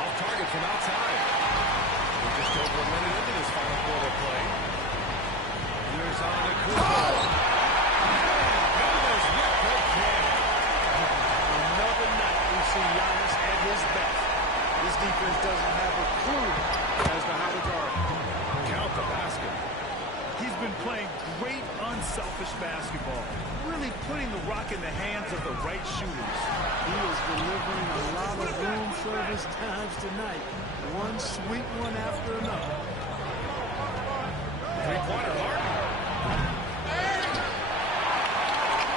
Off target from outside. We're just over a minute into this final quarter play. Here's on to Kuzma. Another night we see Giannis at his best. This defense doesn't have a clue as to how to guard him. Count the basket. He's been playing great, unselfish basketball. Really putting the rock in the hands of the right shooters. He is delivering a lot of room service times tonight. One sweet one after another. Three-pointer, Harden.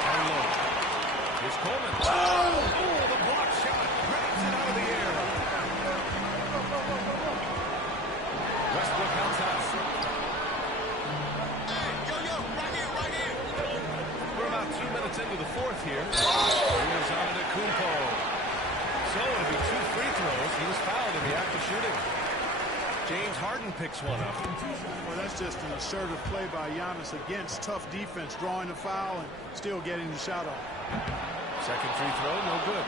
Down low. Here's Coleman. Oh, the block shot. Grabs it out of the air. Westbrook outside. We're about 2 minutes into the fourth here. Here's Antetokounmpo. So it'll be 2 free throws. He was fouled in the act of shooting. James Harden picks one up. Well, that's just an assertive play by Giannis against tough defense, drawing a foul and still getting the shot off. Second free throw, no good.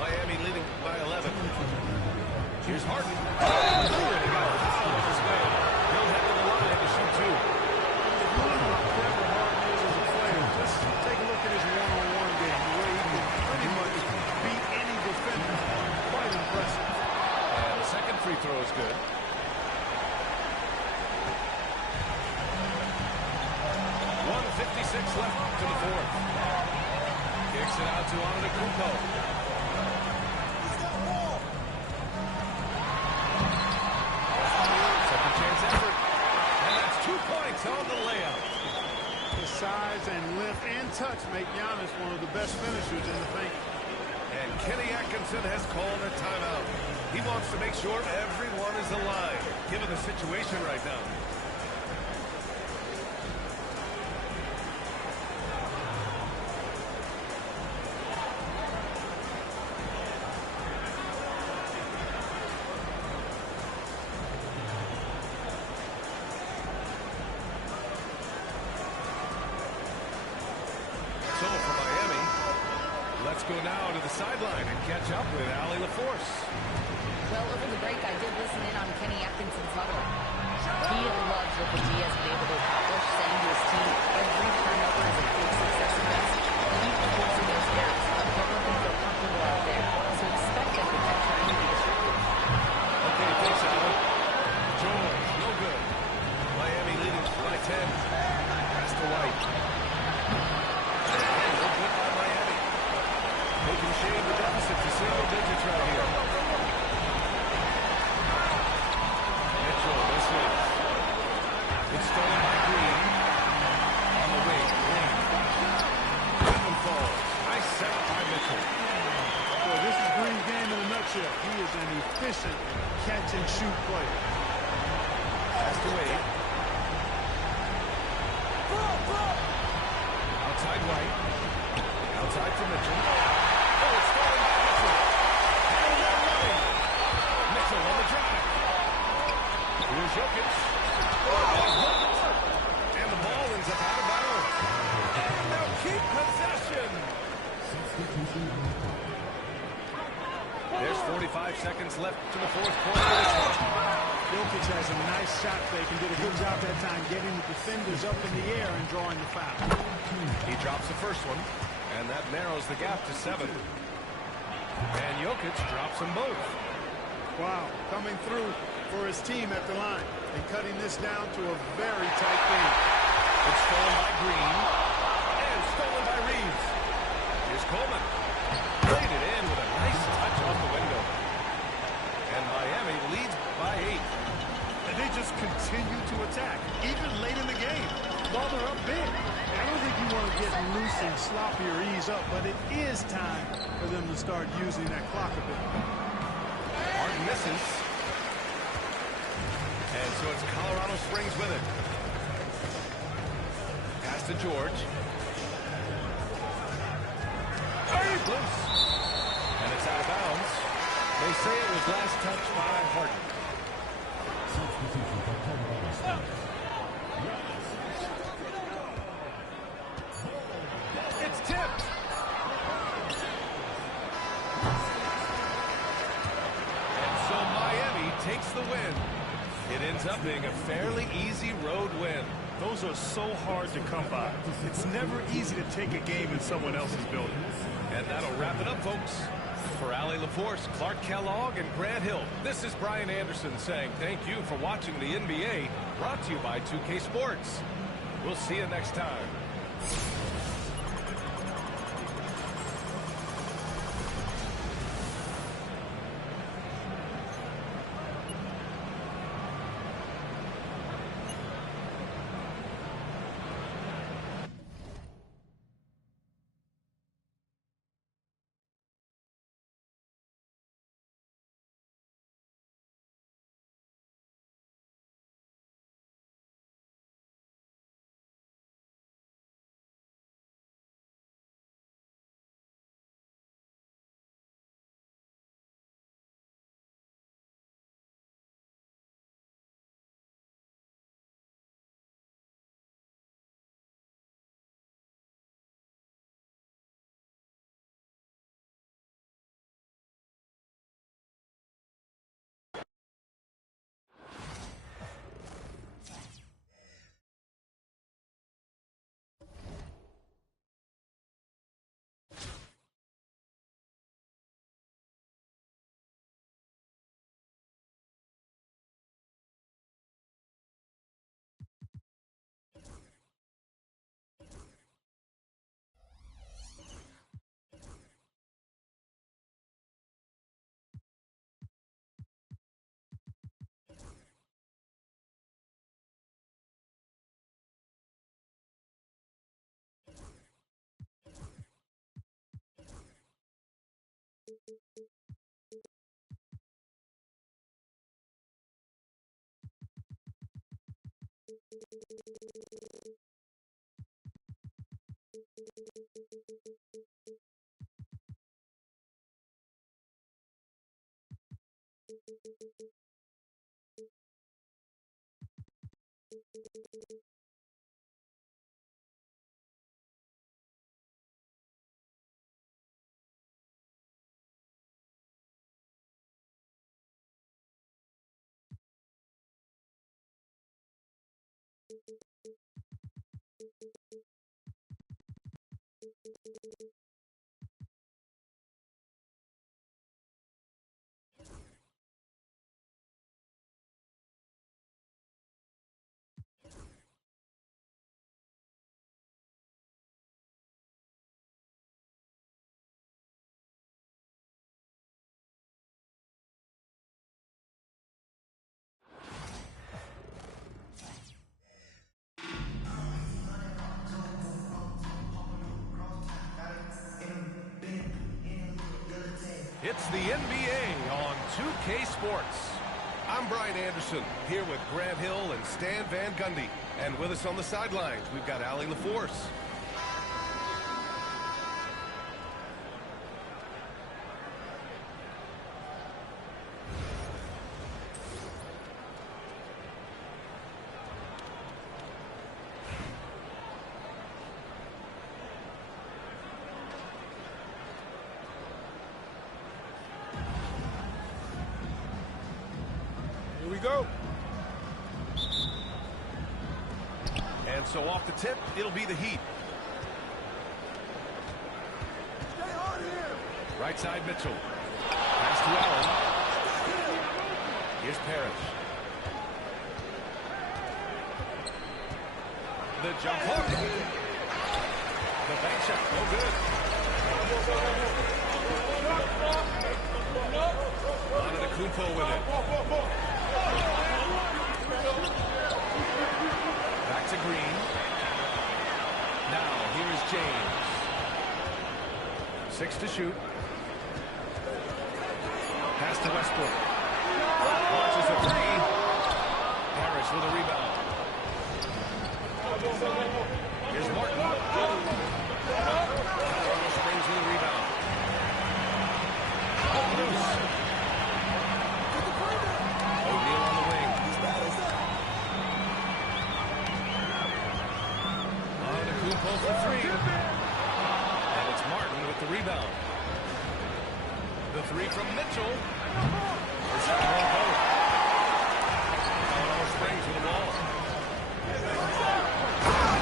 Miami leading by 11. Here's Harden. Oh, he got a foul on his way. He'll head to the line to shoot 2. If you look at how clever Harden is as a player, just take a look at his one-on-one game, the way he can pretty much beat any defender. Quite impressive. And the second free throw is good. 1:56 left to the fourth. Kicks it out to Antetokounmpo. Second chance effort. And that's 2 points on the layup. His size and length and touch make Giannis one of the best finishers in the paint. And Kenny Atkinson has called a timeout. He wants to make sure everyone is alive, given the situation right now. So for Miami, Let's go now to the sideline and catch up with Allie LaForce. Well, over the break, I did listen in on Kenny Atkinson's huddle. He loves what the D has been able to accomplish, saying to his team, every turnover is a big success for us. Keep closing those gaps. Don't let them feel comfortable out there. So expect them to keep trying to be disruptive. Okay, thanks, Allie. Jones, no good. Miami leading by 10. Pass to White. And no good by Miami. They can shave the deficit to single digits right here. Mitchell, this is. It's stolen by Green. On the wing, Green. Goodman falls. Nice set by Mitchell. Well, this is Green's game in a nutshell. He is an efficient catch-and-shoot player. Pass to Wade. Outside White. Outside for Mitchell. Oh, it's stolen by Mitchell. And they're running. Mitchell on the drive. Here's Jokic. And the ball ends up out of bounds. And they'll keep possession. There's 45 seconds left to the fourth quarter. Jokic has a nice shot fake and did a good job that time getting the defenders up in the air and drawing the foul. He drops the first one, and that narrows the gap to 7. And Jokic drops them both. Wow, coming through for his team at the line and cutting this down to a very tight game. It's stolen by Green and stolen by Reeves. Here's Coleman. Played it in with a nice touch off the window. And Miami leads by 8. And they just continue to attack, even late in the game, while they're up big. I don't think you want to get loose and sloppy or ease up, but it is time for them to start using that clock a bit. Martin misses. And so it's Colorado Springs with it. Pass to George. He's loose. And it's out of bounds. They say it was last touched by Harden. It's tipped. And so Miami takes the win. It ends up being a fairly easy road win. Those are so hard to come by. It's never easy to take a game in someone else's building. And that'll wrap it up, folks. For Allie LaForce, Clark Kellogg, and Grant Hill, this is Brian Anderson saying thank you for watching the NBA, brought to you by 2K Sports. We'll see you next time. It's the NBA on 2K Sports. I'm Brian Anderson, here with Grant Hill and Stan Van Gundy. And with us on the sidelines, we've got Allie LaForce. Here we go. And so off the tip, it'll be the Heat. Stay on here. Right side, Mitchell. Pass to Allen. Here's Parrish. The jump hook. The bank shot, no good. Antetokounmpo with it. Back to Green. Now, here is James. 6 to shoot. Pass to Westbrook. Launches a 3. Harris with a rebound. Here's Martin. Colorado Springs with a rebound. Loose. O'Neal on the wing. Antetokounmpo for 3. And it's Martin with the rebound. The 3 from Mitchell. It's Colorado Springs with the ball.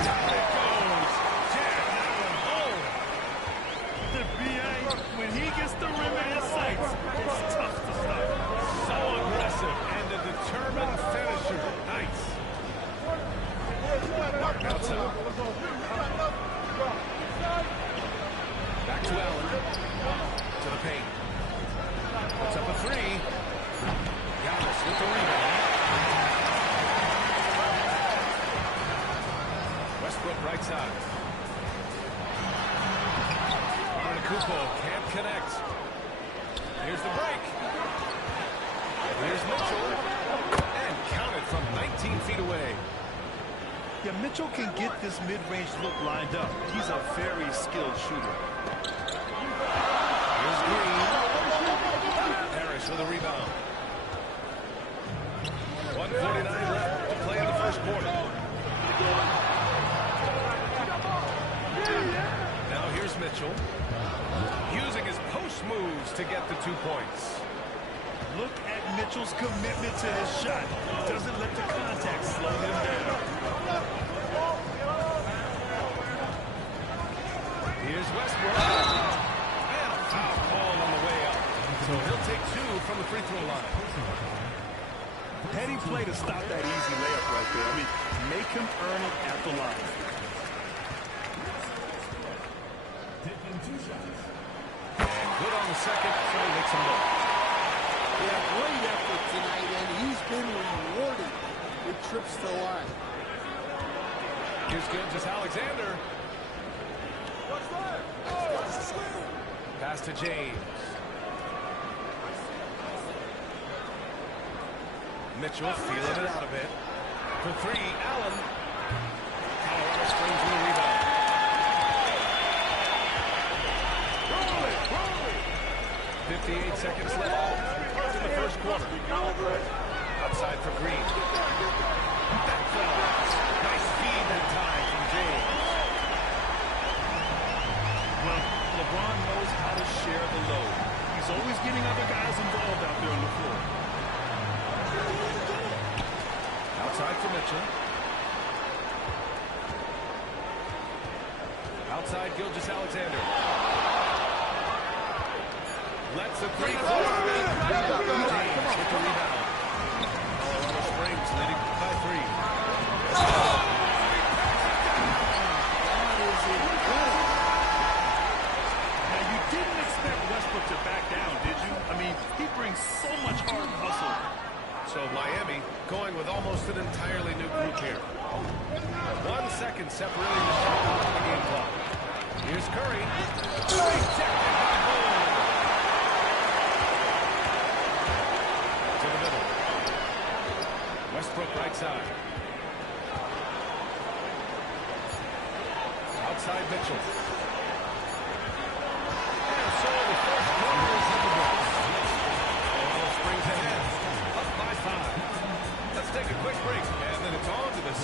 Down it goes. Jam that one home. The BA, when he gets the rim in his sights, it's tough to stop. So aggressive and a determined finisher. Nice. Outside. Back to Allen. To the paint. Puts up a 3. Giannis with the rebound. Westbrook right side. Antetokounmpo can't connect. Here's the break. Here's Mitchell. And counted from 19 feet away. Yeah, Mitchell can get this mid-range look lined up. He's a very skilled shooter. Here's Green. Harris with a rebound. 1:49 left to play in the first quarter. Now here's Mitchell. Using his post moves to get the 2 points. Look at Mitchell's commitment to his shot. He doesn't let the contact slow him down. Here's Westbrook. And a foul call on the way up. So he'll take 2 from the free throw line. Heady play to stop that easy layup right there. I mean, make him earn it at the line. Taking 2 shots. And good on the second, so he makes them both. Yeah, great effort tonight, and he's been rewarded with trips to the line. Here's Gilgeous-Alexander. Pass to James. Mitchell feeling it out a bit. For 3, Allen. Colorado Springs with a rebound. 58 seconds left in the first quarter. Outside for Green. That falls. Nice feed that time from James. Well, LeBron knows how to share the load. He's always getting other guys involved out there on the floor. Outside for Mitchell. Outside Gilgeous-Alexander. Lets the three go. James with the rebound. Colorado Springs leading by 3. That is incredible. Now, you didn't expect Westbrook to back down, did you? I mean, he brings so much heart and hustle. So Miami going with almost an entirely new group here. 1 second separating the shot clock from the game clock. Here's Curry. Rejected by Bull. To the middle. Westbrook right side. Outside Mitchell. And so the first quarter is in the books. Colorado Springs ahead. Up by 5. Let's take a quick break, and then it's on to the...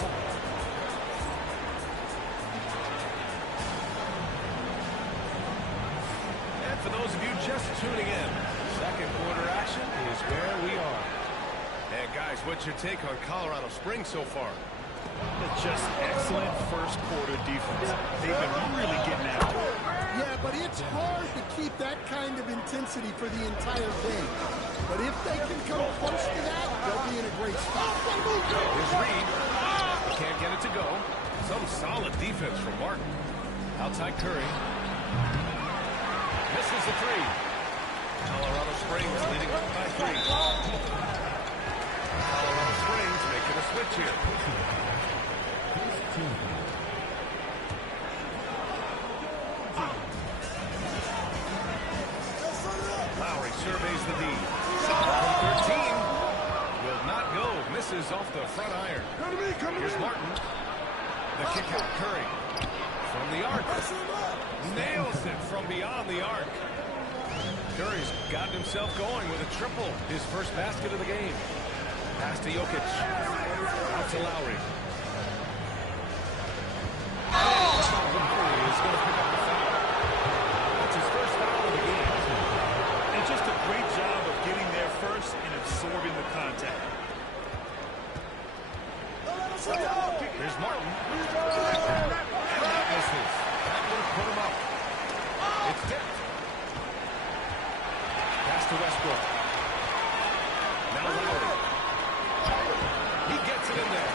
And for those of you just tuning in, second quarter action is where we are. And guys, what's your take on Colorado Springs so far? It's just excellent first quarter defense. They've been really getting after it. Yeah, but it's hard to keep that kind of intensity for the entire game. But if they can come close to that, they'll be in a great spot. Here's Reed. He can't get it to go. Some solid defense from Martin. Outside Curry. Misses the 3. Colorado Springs leading by 3. Colorado Springs making a switch here. Lowry surveys the D. From 13. Will not go. Misses off the front iron. Here's Martin. The kick out. Curry. From the arc. Nails it from beyond the arc. Curry's gotten himself going with a triple. His first basket of the game. Pass to Jokic. Out to Lowry. Curry is going to pick up the foul. That's his first foul of the game. And just a great job of getting there first and absorbing the contact. Here's Martin. That misses. That would have put him up. It's tipped. Pass to Westbrook. Now Lowry. He gets it in there.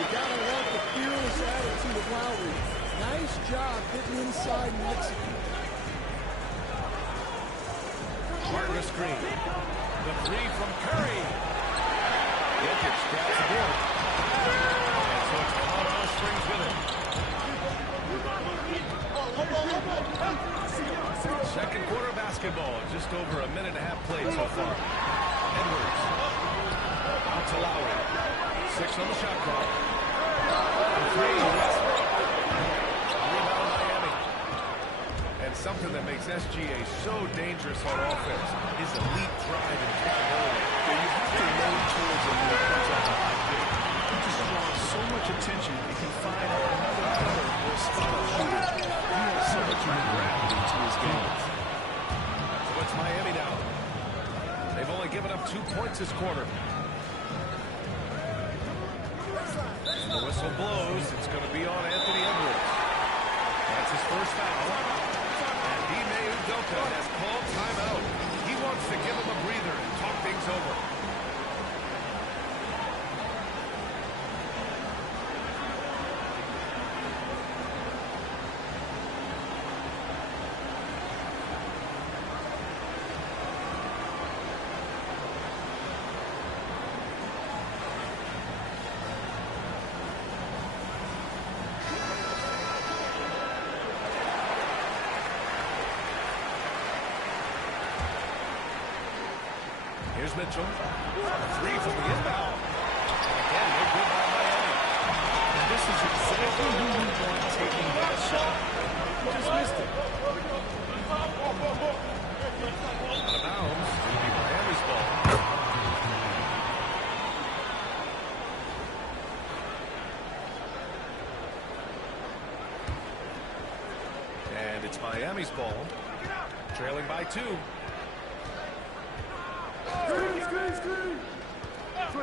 You gotta love the fearless attitude of Lowry. Nice job getting inside and executing. Martin a screen. The 3 from Curry. Jokic grabs the board. And so it's Colorado Springs with it. Second quarter basketball. Just over a minute and a half played so far. Edwards. Out to Lowry. 6 on the shot clock. The 3. Westbrook. Rebound Miami. And something that makes SGA so dangerous on offense is elite drive and capability. You have to load towards him when it comes out of high pick. He just draws so much attention. He can find another cutter or a spot-up shooter. He has so much gravity to his game. So it's Miami now. They've only given up 2 points this quarter. And the whistle blows. It's going to be on Anthony Edwards. That's his first foul. And Ime Udoka has called timeout. He wants to give him a breather and talk things over. Here's Mitchell. 3 from the inbound. Again, no good by Miami. And this is exactly who we want taking that shot. He just missed it. Out of bounds. It's going to be Miami's ball. And it's Miami's ball. Trailing by 2.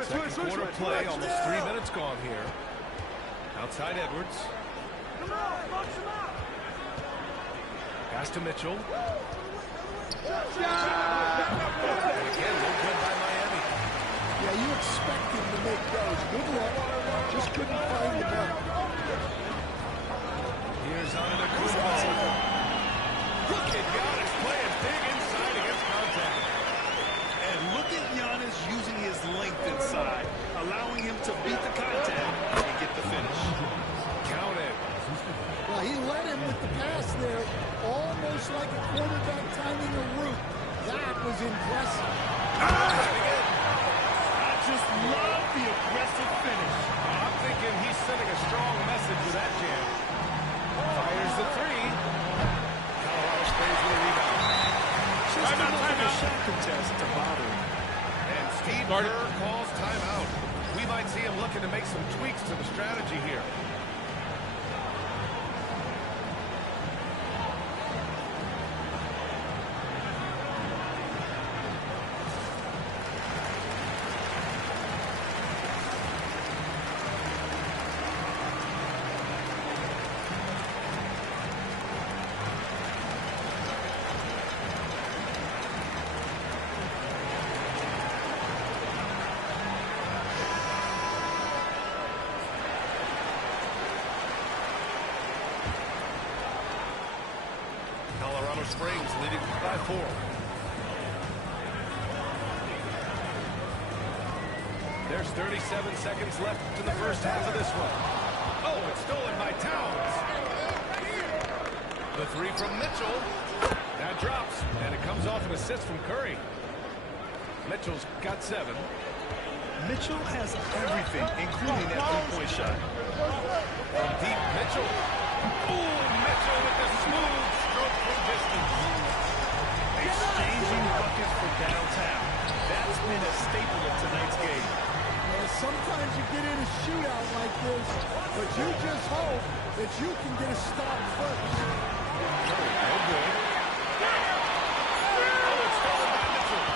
Second quarter play, almost 3 minutes gone here. Outside Edwards. Pass to Mitchell. And again, no good by Miami. Yeah, you expect him to make those. Good luck. Just couldn't find the mark. Here's on the Twolves. Look at Giannis playing big inside against contact. And look at Giannis using his length inside, allowing him to beat the contact and get the finish. Counted. Well, he led him with the pass there, almost like a quarterback timing a route. That was impressive. I just love the aggressive finish. I'm thinking he's sending a strong message with that jam. Fires the three. Colorado sprays with a rebound. Just enough of a shot contest to bother him. And Steve Kerr calls timeout. We might see him looking to make some tweaks to the strategy here. Colorado Springs leading by 4. There's 37 seconds left in the first half of this one. Oh, it's stolen by Towns. The three from Mitchell. That drops, and it comes off an assist from Curry. Mitchell's got 7. Mitchell has everything, including that three-point shot. From deep, Mitchell. Ooh, Mitchell with the smooth stroke from distance. Exchanging buckets for downtown. That's been a staple of tonight's game. Yeah, sometimes you get in a shootout like this, but you just hope that you can get a stop first. No good. Oh, it's stolen by Mitchell.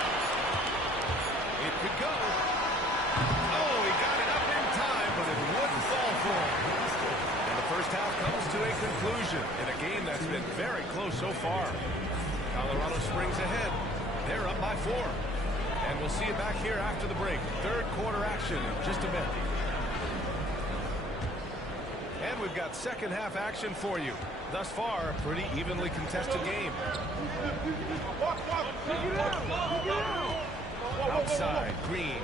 It could go. Oh, he got it up in time, but it wouldn't fall for him. And the first half comes to a conclusion in a game that's been very close so far. Colorado Springs ahead. They're up by 4. And we'll see you back here after the break. Third quarter action in just a bit. And we've got second half action for you. Thus far, a pretty evenly contested game. Outside, Green.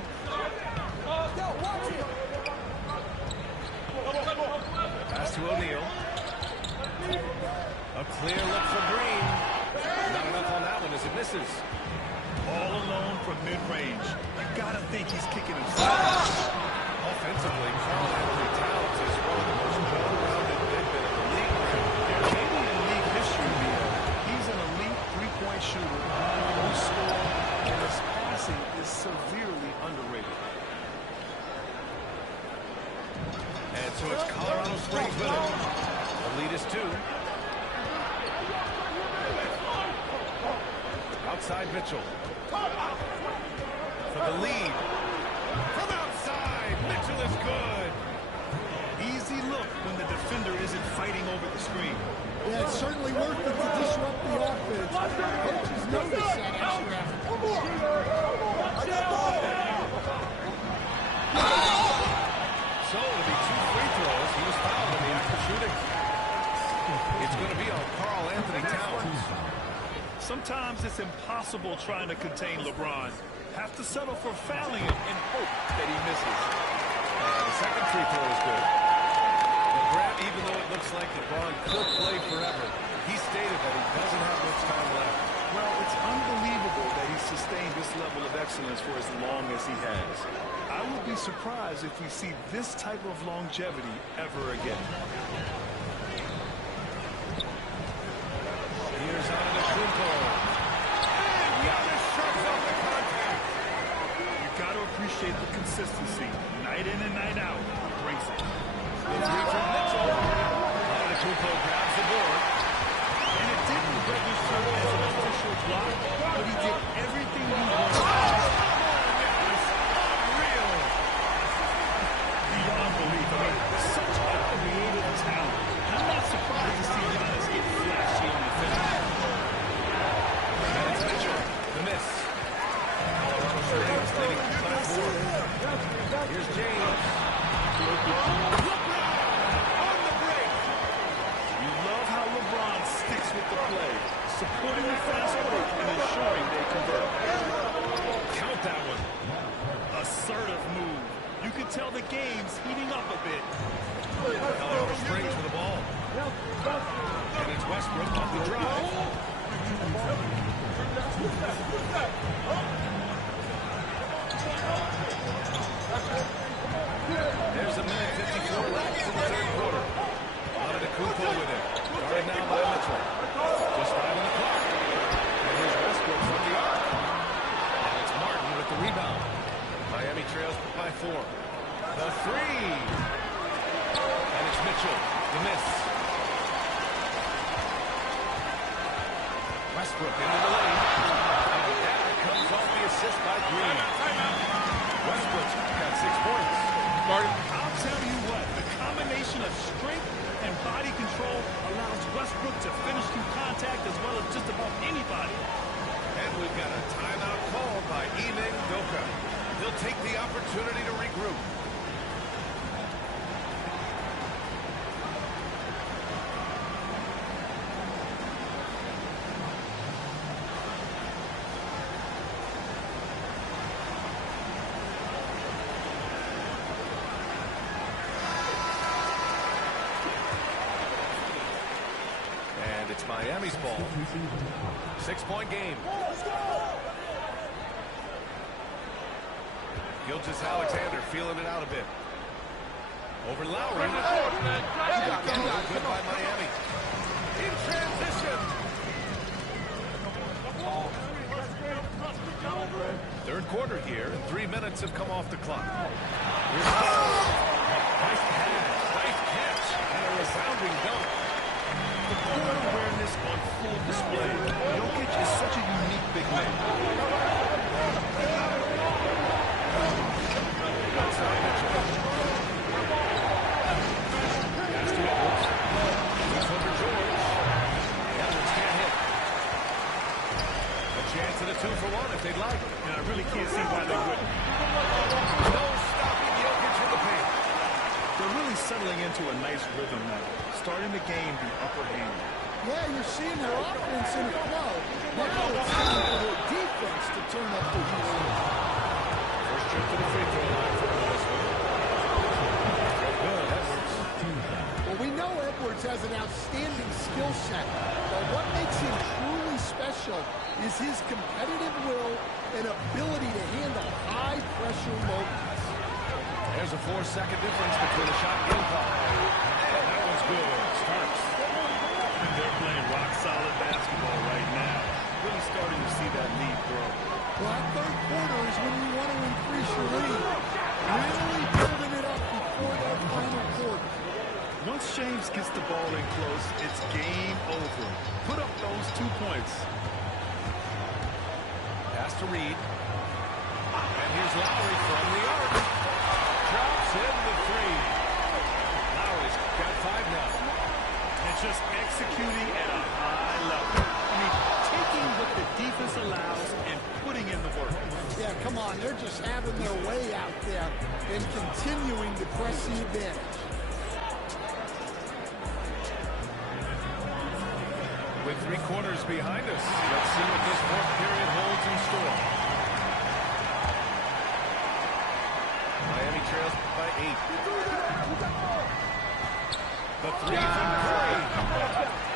Pass to O'Neal. A clear look for Green. Not enough on that one as it misses. All alone from mid-range. You gotta think he's kicking himself. Offensively, Carl Anthony Towns is one of the most well-rounded big men in the league. Maybe in league history, he's an elite three-point shooter who scored, and his passing is severely underrated. And so it's Colorado Springs with it. The lead is 2. Outside Mitchell. For the lead. From outside, Mitchell is good. Easy look when the defender isn't fighting over the screen. Yeah, it's certainly worth it to disrupt the offense. Coaches notice that extra effort. So it'll be 2 free throws. He was fouled in the act of shooting. It's going to be on Carl Anthony Towns. Sometimes it's impossible trying to contain LeBron. Have to settle for fouling him and hope that he misses. The second free throw is good. But Grant, even though it looks like LeBron could play forever, he stated that he doesn't have much time left. Well, it's unbelievable that he's sustained this level of excellence for as long as he has. I would be surprised if we see this type of longevity ever again. Here's Antetokounmpo. And Giannis shrugs off the contact. You got to appreciate the consistency. Night in and night out, he brings it. The three from Mitchell. Antetokounmpo grabs the board. And it didn't register as an official block, but he did everything he wanted. Unreal. Beyond belief. I mean, such a creative talent. I'm not surprised to see Giannis get flashy on the finish. with the play, supporting the fast break and ensuring they convert. Count that one. Assertive move. You can tell the game's heating up a bit. Colorado Springs with the ball. And it's Westbrook on the drive. There's a minute 54 left in the third quarter. Antetokounmpo with it. Guarded now by Mitchell. Just 5 on the clock. And here's Westbrook from the arc. And it's Martin with the rebound. Miami trails by 4. The three. And it's Mitchell. The miss. Westbrook into the lane. And that comes off the assist by Green. Westbrook's got 6 points. I'll tell you what, the combination of strength and body control allows Westbrook to finish through contact as well as just about anybody. And we've got a timeout called by Ime Udoka. He'll take the opportunity to regroup. It's Miami's ball. 6-point game. Gilgeous-Alexander feeling it out a bit. Over Lowry. Good by Miami. In transition. Third quarter here, and 3 minutes have come off the clock. Nice pass, nice catch, and a resounding dunk. The court awareness on full display. Jokic is such a unique big man. Outside Mitchell. Pass to Edwards. Looks over George. Edwards can't hit. A chance at a 2-for-1 if they'd like. And I really can't see why they wouldn't. No stopping Jokic from the paint. They're really settling into a nice rhythm now, starting the game the upper hand. Yeah, you're seeing their offense in a flow. Now it's time for their defense to turn up the heat. First trip to the free throw line for this one. Good, Edwards. Well, we know Edwards has an outstanding skill set, but what makes him truly special is his competitive will and ability to handle high-pressure moments. There's a 4-second difference between the shot and game clock. And that one's good. Starks. And they're playing rock-solid basketball right now. Really starting to see that lead grow. Well, that third quarter is when you want to increase your lead. Really building it up before that final quarter. Once James gets the ball in close, it's game over. Put up those 2 points. Pass to Reed. And here's Lowry from the arc. Drops in the 3. Lowry's got 5 now. And just executing at a high level. I mean, taking what the defense allows and putting in the work. Yeah, come on. They're just having their way out there and continuing to press the advantage. With 3 quarters behind us, let's see what this fourth period holds in store. Miami trails by 8. The 3 from Curry.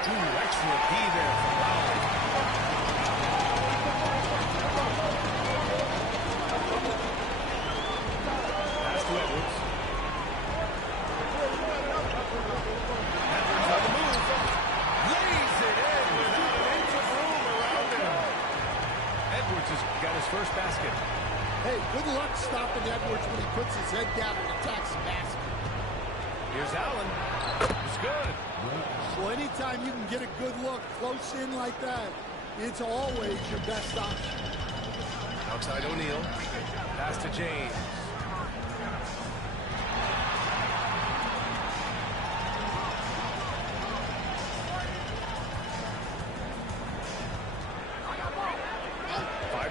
Ooh, excellent D there from Lowry. Pass to Edwards. Edwards on the move. Lays it in without an inch of room around him. Edwards has got his first basket. Hey, good luck stopping Edwards when he puts his head down and attacks the basket. Here's Allen. It's good. Well, anytime you can get a good look close in like that, it's always your best option. Outside O'Neal. Pass to James.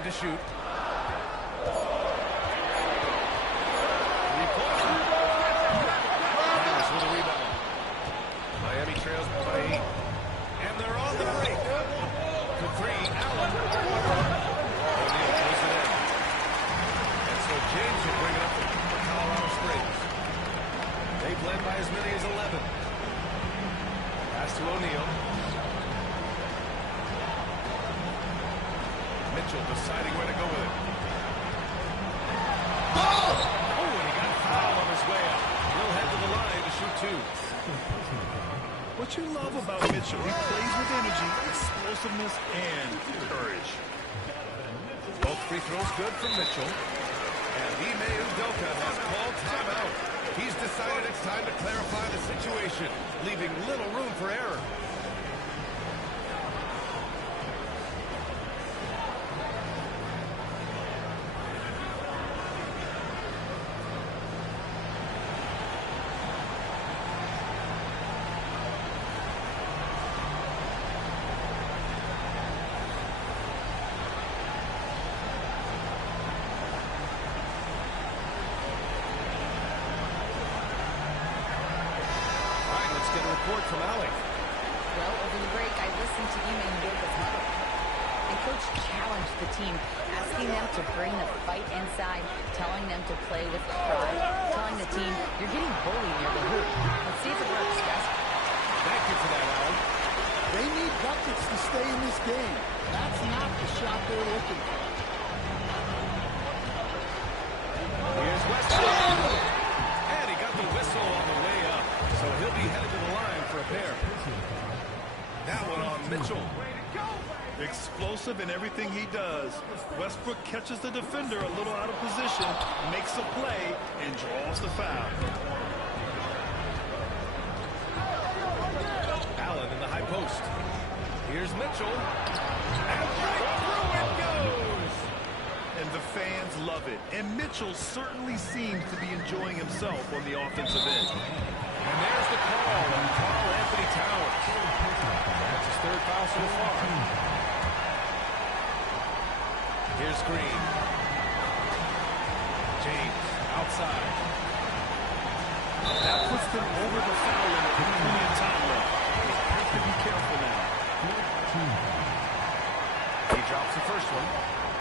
To shoot. 3-pointer. Harris with a rebound. Miami trails by 8. And they're on the break. Mitchell deciding where to go with it. Oh, and he got fouled on his way up. He'll head to the line to shoot two. What you love about Mitchell, he plays with energy, explosiveness, and courage. Both free throws good from Mitchell. And Ime Udoka has called timeout. He's decided it's time to clarify the situation, leaving little room for error. Report from Alec. Well, over the break, I listened to Ime Udoka's huddle. And Coach challenged the team, asking them to bring the fight inside, telling them to play with pride, telling the team, you're getting bullied near the hoop. Let's see if it works, guys. Thank you for that, Alan. They need buckets to stay in this game. That's not the shot they're looking for. Here's Westbrook. And he got the whistle on the way up. So he'll be headed to the line for a pair. That one on Mitchell. Explosive in everything he does. Westbrook catches the defender a little out of position, makes a play, and draws the foul. Allen in the high post. Here's Mitchell. And right through it goes. And the fans love it. And Mitchell certainly seems to be enjoying himself on the offensive end. And there's the call on Carl Anthony Towns. That's his third foul so far. Here's Green. James outside. That puts them over the foul line with plenty of time left. They have to be careful now. He drops the first one.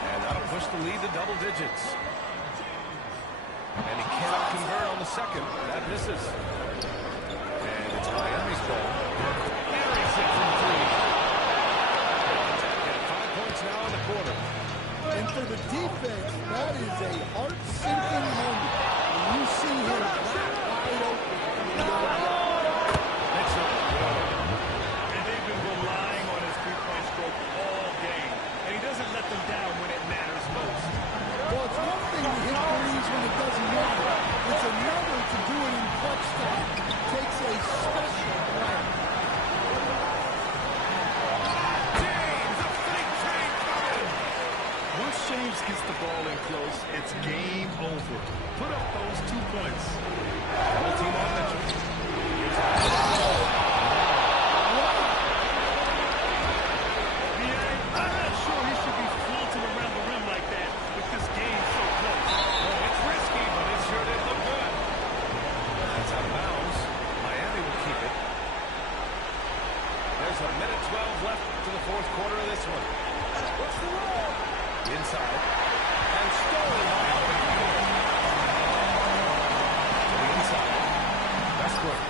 And that'll push the lead to double digits. And he cannot convert on the second. That misses. And it's Miami's ball. Buries it from three. And 5 points now in the quarter. And for the defense, that is a heart-sinking moment. When you see him wide open. Mitchell. And they've been relying on his three-point stroke all game. And he doesn't let them down when it matters most. Well, it's one thing to hit threes when it doesn't matter. It's another to do it in clutch time. It takes a special player. James, a fake train coming. Once James gets the ball in close, it's game over. Put up those 2 points. Double team on Mitchell. I'm not sure he should be floating around the rim like that with this game so close. Oh, it's risky, but it sure did look good. That's out of bounds. Miami will keep it. There's a minute 12 left to the fourth quarter of this one. Inside. And stolen by Albany. To the inside. Westbrook.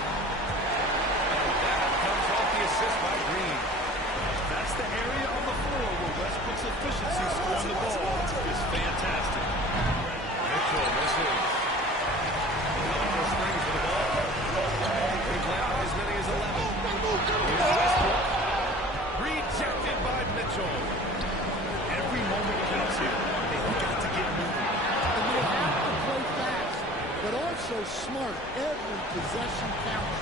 And that comes off the assist by Green. That's the area on the floor where Westbrook's efficiency scoring the ball is fantastic. Mitchell misses. Colorado Springs with the ball. They've landed as many as 11. Here's Westbrook. Rejected by Mitchell. Every moment counts here. They've got to get moving. And they have to play fast, but also smart. Every possession counts.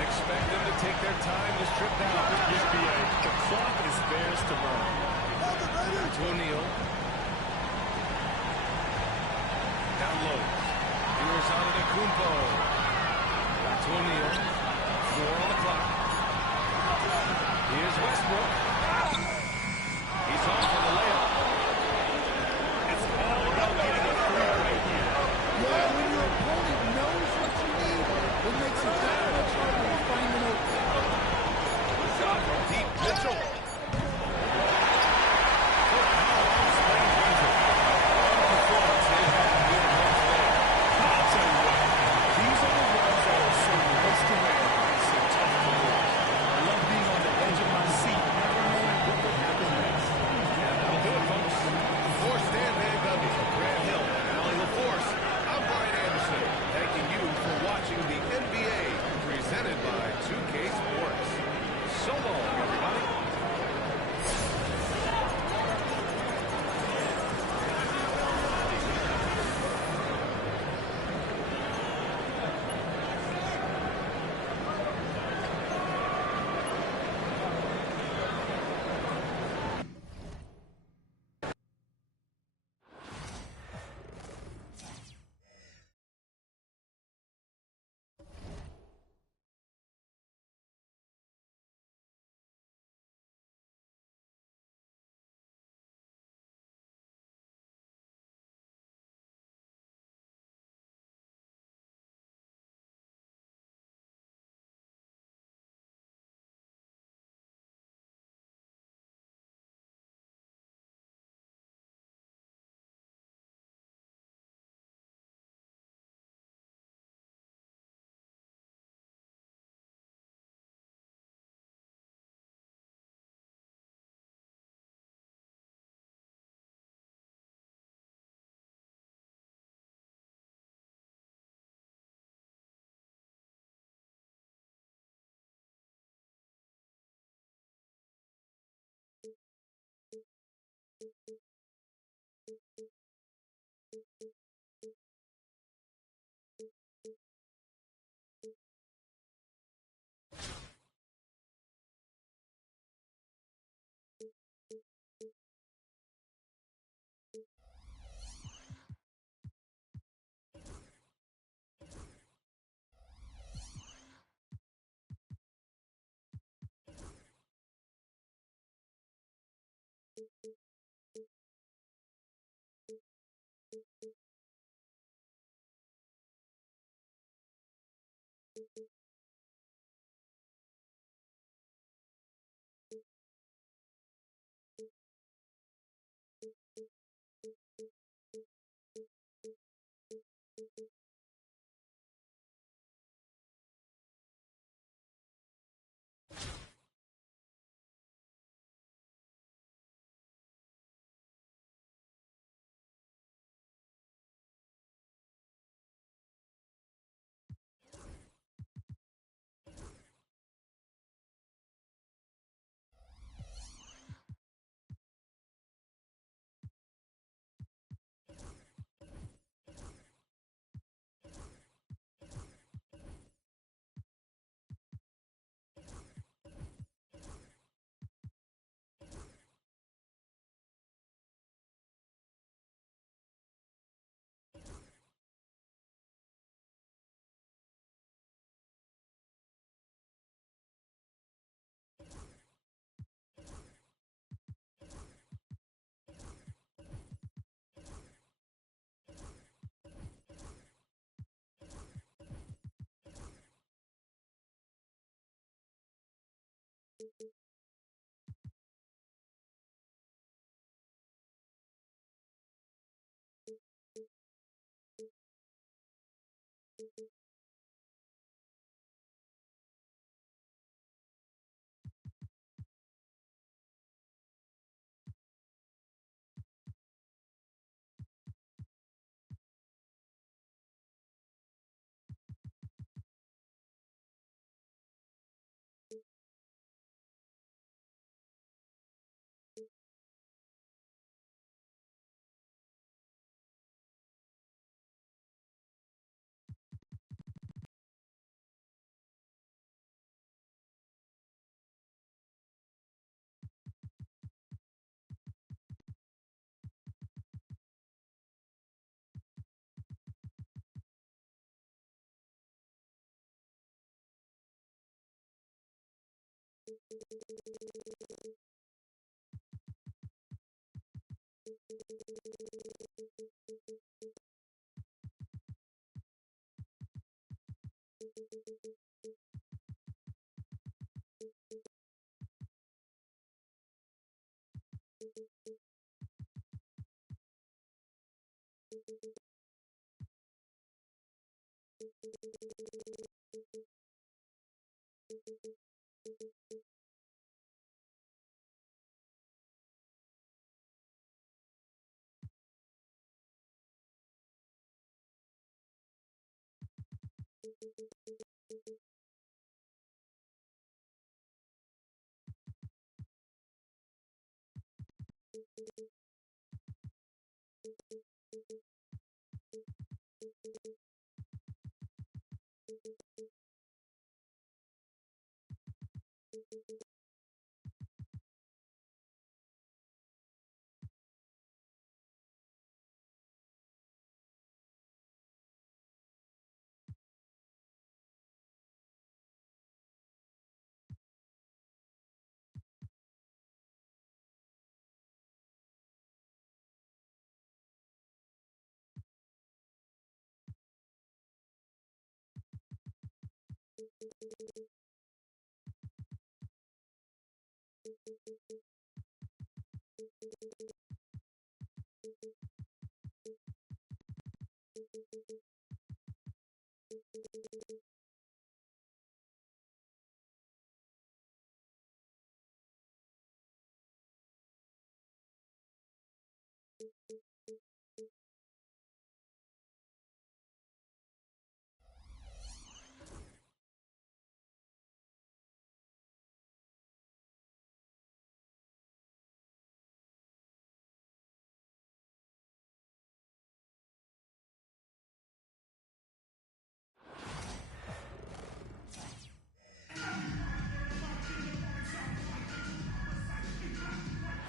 Expect them to take their time this trip down. NBA, the clock is theirs to run. To O'Neal. Down low. Here's Antetokounmpo. Back to O'Neal. 4 on the clock. Here's Westbrook. He's on for the layup. It's all about getting a three right here. Yeah, when your opponent knows what you need, it makes it that much harder to find an opening. Shot from deep. Mitchell. I'll tell you what, these are the ones that are so nice to wear, so tough to lose. I love being on the edge of my seat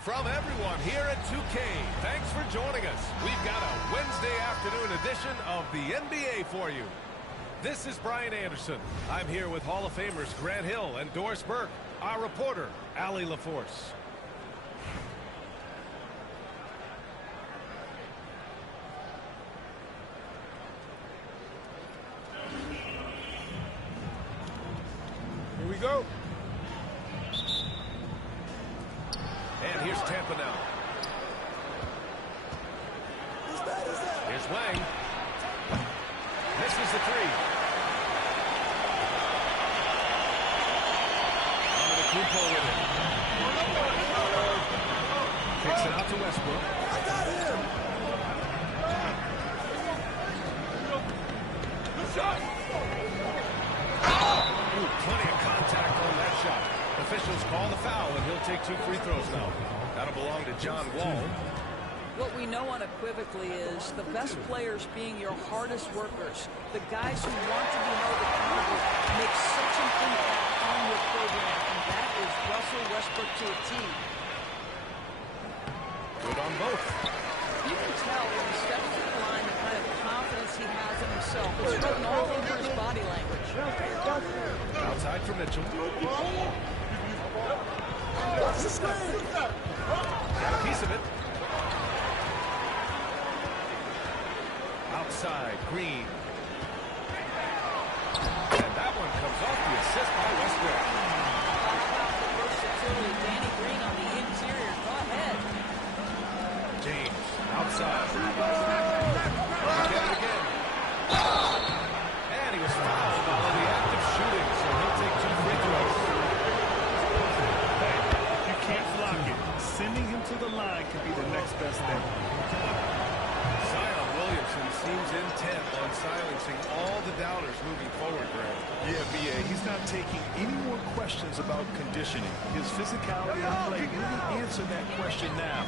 From everyone here at 2K, thanks for joining us. We've got a Wednesday afternoon edition of the NBA for you. This is Brian Anderson. I'm here with Hall of Famers Grant Hill and Doris Burke, our reporter, Allie LaForce. Here we go. And here's Tampa now. Here's Wang. Misses the three. Antetokounmpo with it. Kicks it out to Westbrook. I got him. Ooh, plenty of contact on that shot. Officials call the foul, and he'll take 2 free throws now. That'll belong to John Wall. What we know unequivocally is the best players being your hardest workers, the guys who want to be held accountable, make such an impact on your program, and that is Russell Westbrook to a T. Good on both. You can tell when he steps to the line the kind of confidence he has in himself. It's written all over his body language. Outside for Mitchell. Got a piece of it. Outside, Green. And that one comes off the assist by Westbrook. How about the seems intent on silencing all the doubters moving forward, Grant. Yeah, B.A., he's not taking any more questions about conditioning. His physicality and play really answer that question now.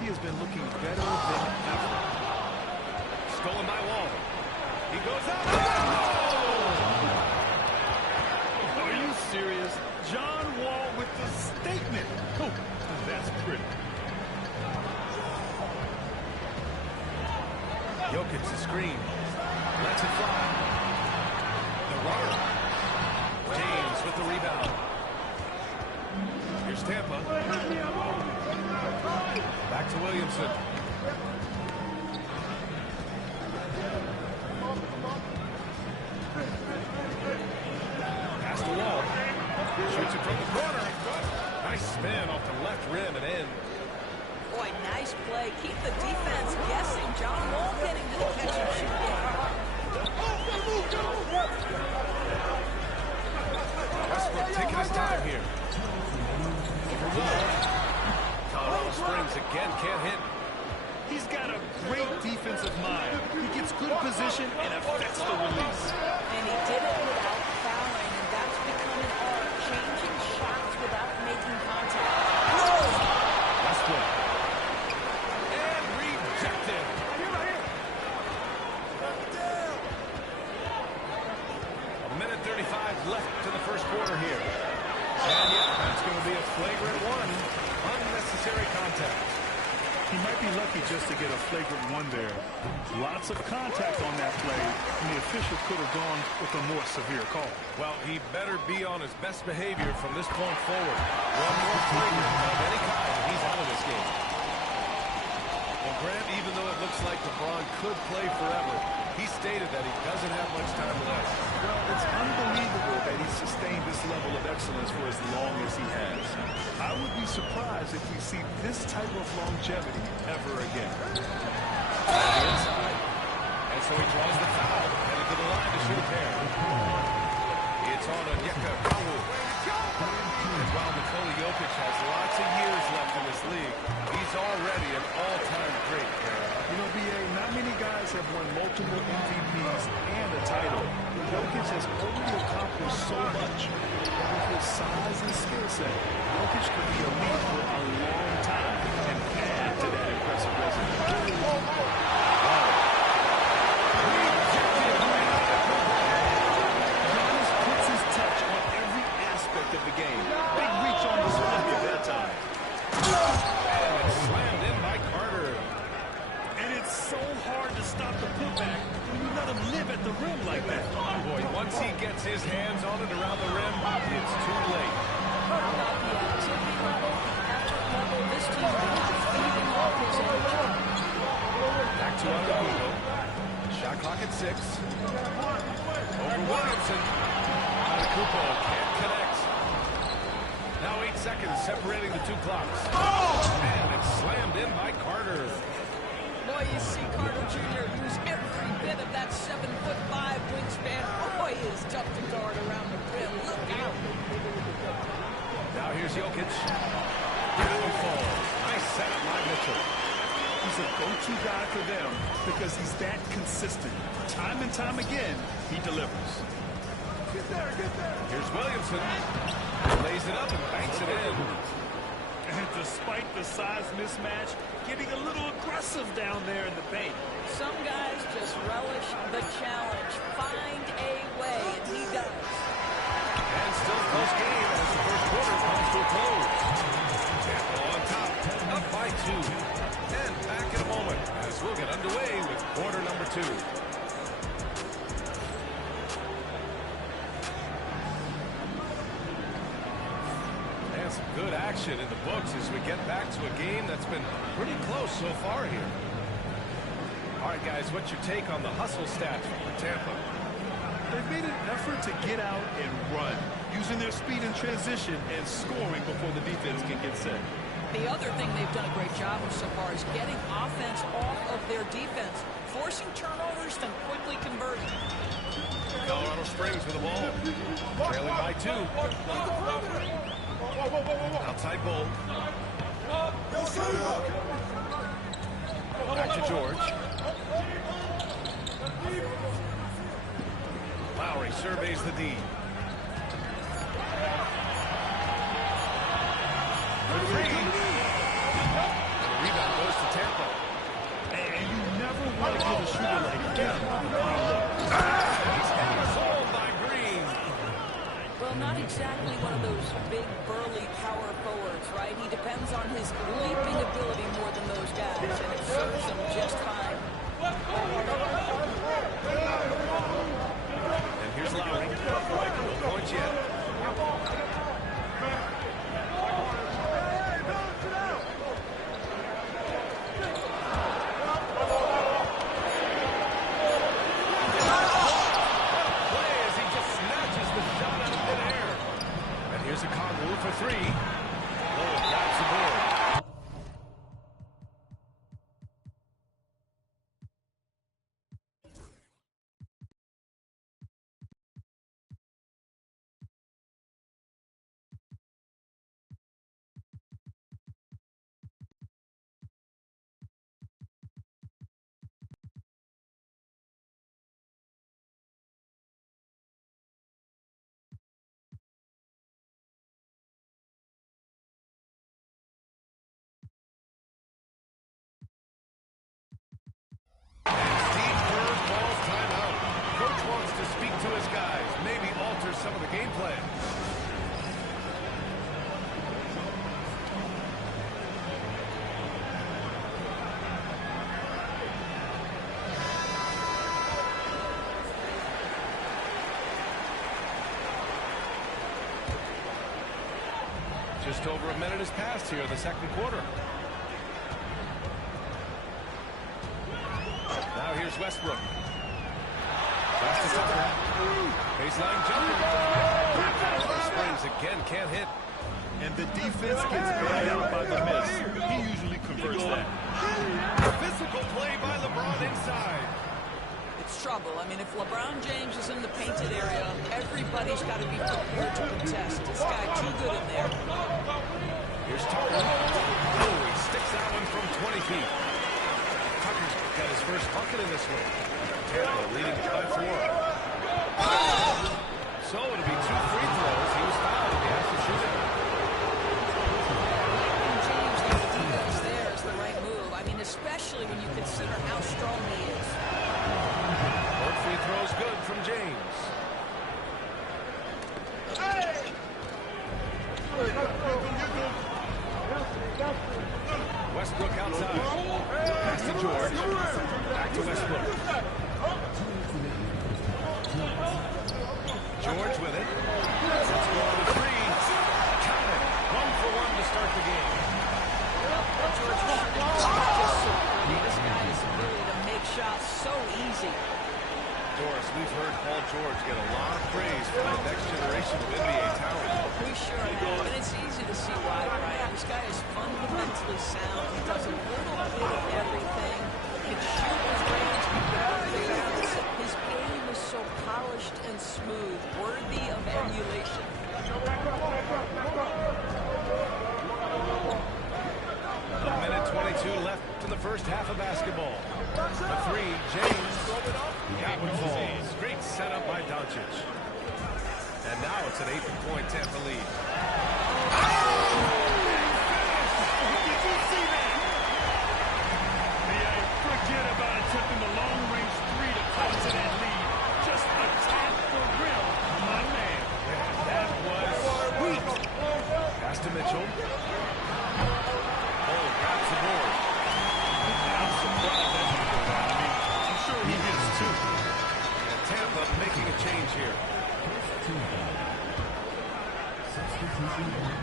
He has been looking better than ever. Stolen by Wall. He goes out. Oh! Are you serious? John Wall with the statement. Oh, that's pretty. Jokic the screen. Lets it fly. The runner. James with the rebound. Here's Tampa. Back to Williamson. Pass the Wall. Shoots it from the corner. Nice spin off the left rim and in. Boy, nice play. Keep the defense guessing. John Wall getting to the catch and shoot game. Westbrook taking his time here. Colorado Springs again can't hit. He's got a great defensive mind. He gets good position and affects the release. And he did it without fouling, and that's become an art, changing shots without making contact. Westbrook. And rejected. A minute 35 left to the first quarter here. And yeah, that's going to be a flagrant one. Unnecessary contact. He might be lucky just to get a flagrant one there. Lots of contact on that play, and the official could have gone with a more severe call. Well, he better be on his best behavior from this point forward. One more flagrant of any kind, and he's out of this game. Well, Grant, even though it looks like LeBron could play forever, he stated that he doesn't have much time left. Well, it's unbelievable that he sustained this level of excellence for as long as he has. I would be surprised if we see this type of longevity ever again. On the inside. And so he draws the foul, headed to the line to shoot a pair. It's on Onyeka Okongwu. And while Nikola Jokic has lots of years left in this league, he's already an all-time great. You know, B.A., not many guys have won multiple MVPs and a title. Jokic has already accomplished so much. And with his size and skill set, Jokic could be a lead for a long time and add to that impressive resume. Giannis puts his touch on every aspect of the game. Big reach on display at that time. And it's slammed in by Carter. And it's so hard to stop the putback when you let him live at the rim like that. Boy, once he gets his hands on it around the rim, it's too late. How about the activity level, the effort level? This team is feeding off his energy. Back to Okongwu. Shot clock at 6. Over Williamson. Antetokounmpo can't connect. Now 8 seconds separating the two clocks. And it's slammed in by Carter. Boy, you see Carter Jr. use every bit of that 7'5" wingspan. Boy, he is tough to guard around the rim. Look out. Now here's Jokic. Beautiful. Nice setup by Mitchell. He's a go-to guy for them because he's that consistent. Time and time again, he delivers. Get there, get there. Here's Williamson. Lays it up and banks it in. And despite the size mismatch, getting a little aggressive down there in the paint. Some guys just relish the challenge. Find a way, and he does. And still close game as the first quarter comes to a close. Tampa on top, up by 2. And back in a moment as we'll get underway with quarter number 2. And some good action in the books as we get back to a game that's been pretty close so far here. All right, guys, what's your take on the hustle stats for Tampa? They've made an effort to get out and run, using their speed in transition and scoring before the defense can get set. The other thing they've done a great job of so far is getting offense off of their defense, forcing turnovers, then quickly converting. Colorado Springs with the ball, trailing by 2. Outside Bull. Back to George. he surveys the D. For three. And the rebound goes to Tampa. And you never want to give a shooter like him He's sold by Green. Well, not exactly one of those big, burly power forwards, right? He depends on his leaping ability more than those guys, and it serves him just fine. And here's Lowry. No points yet. Here's a Conwell for three. Oh, grabs the board. To his guys, maybe alter some of the game plan. Just over a minute has passed here in the second quarter. Now here's Westbrook. Baseline jumper. Springs again, can't hit. And the defense gets bailed out by the miss. He usually converts that. Physical play by LeBron inside. It's trouble. I mean, if LeBron James is in the painted area, everybody's got to be prepared to contest. This guy too good in there. Here's Tucker. Oh, he sticks that one from 20 feet. Tucker's got his first bucket in this one. Tampa leading by 4. So it'll be 2 free throws. He was fouled and he has to shoot it. James, the defense there is the right move. I mean, especially when you consider how strong he is. Both free throws good from James. Westbrook outside. Pass to George. Back to Westbrook. George with it. Let's go on the three. Count it. 1 for 1 to start the game. George is just so pretty. This guy's ability to make shots so easy. Doris, we've heard Paul George get a lot of praise for the next generation of NBA talent. We sure have, and it's easy to see why, Brian. This guy is fundamentally sound. He does a little bit of everything. He can shoot his range, he can work the bounce. His game is so polished and smooth, worthy of emulation. A minute 22 left in the first half of basketball. The three, James. That one falls. Great setup by Doncic. And now it's an 8-point Tampa lead. Did you see that? Yeah, forget about attempting the long-range three to cut to that lead. Just attack the rim, my man. That was sweet. Pass to Mitchell. Oh, grabs the board. I'm surprised that didn't go down. I mean, I'm sure he is too. And Tampa making a change here.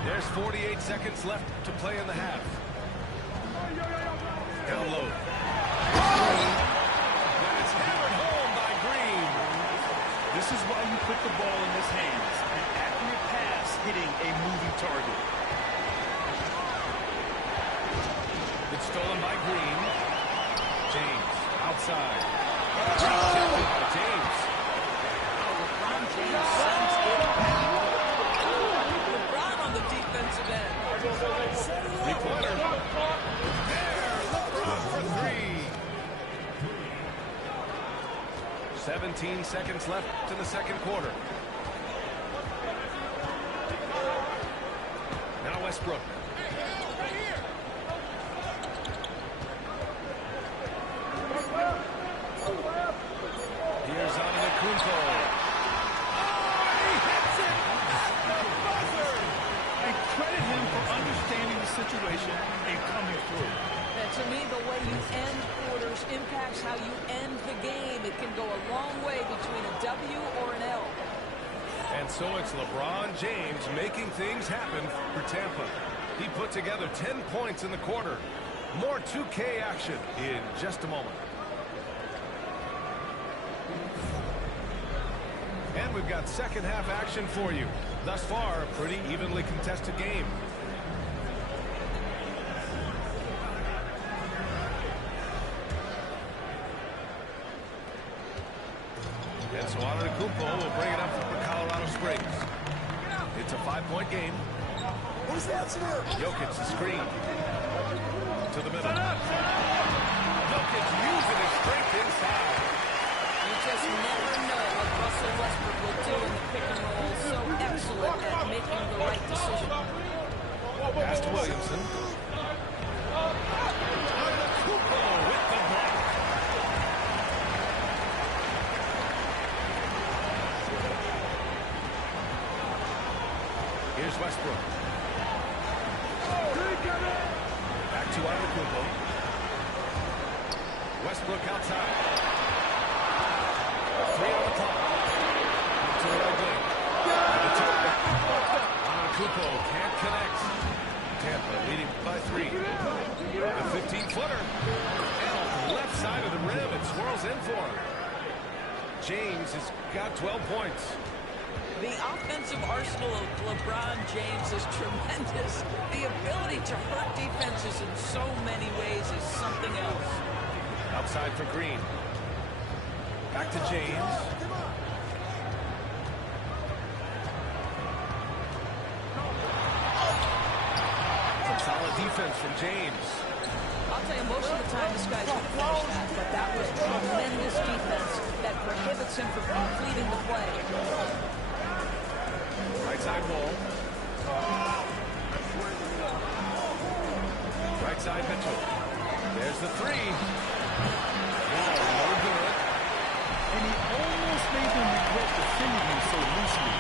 There's 48 seconds left to play in the half. Down low. And it's hammered home by Green. This is why you put the ball in his hands. An accurate pass hitting a moving target. It's stolen by Green. James outside. Rejected by James. LeBron James sends it back. LeBron on the defensive end. Three-pointer. There, LeBron for three. 17 seconds left in the second quarter. Now Westbrook. Here's Antetokounmpo. And credit him for understanding the situation and coming through. And to me, the way you end quarters impacts how you end the game. It can go a long way between a W or an L. And so it's LeBron James making things happen for Tampa. He put together 10 points in the quarter. More 2K action in just a moment. And we've got second half action for you. Thus far, a pretty evenly contested game. And so Antetokounmpo will bring it up for Colorado Springs. It's a 5-point game. Who's that, sir? Jokic the screen. To the middle. Jokic using his strength inside. You just never know what Russell Westbrook will do in the pick and roll. So excellent at making the right decision. Pass to Williamson. Antetokounmpo with the block. Here's Westbrook. Back to Antetokounmpo. Westbrook outside. 3 on the clock. To the right wing. Antetokounmpo can't connect. Tampa leading by 3. A 15-footer. And off the left side of the rim, it swirls in for him. James has got 12 points. The offensive arsenal of LeBron James is tremendous. The ability to hurt defenses in so many ways is something else. Outside for Green. Back to James. Some solid defense from James. I'll tell you, most of the time this guy's going to finish that, but that was tremendous defense that prohibits him from completing the play. Right side wall. Right side Mitchell. There's the 3. No good. And he almost made them regret defending him so loosely.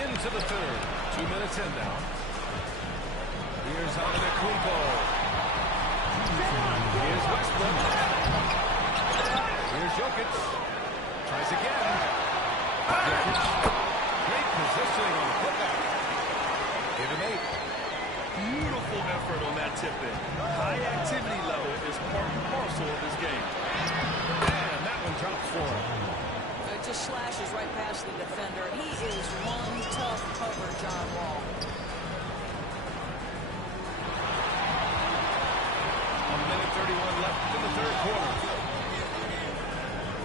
Into the third. 2 minutes in now. Here's Antetokounmpo. Here's Westbrook. Here's Jokic. Tries again. Jokic. Great positioning on the putback. Give him 8. Beautiful effort on that tip-in. High activity level is part and parcel of his game. And that one drops for him. It just slashes right past the defender. He is one tough cover, John Wall. A minute 31 left in the third quarter.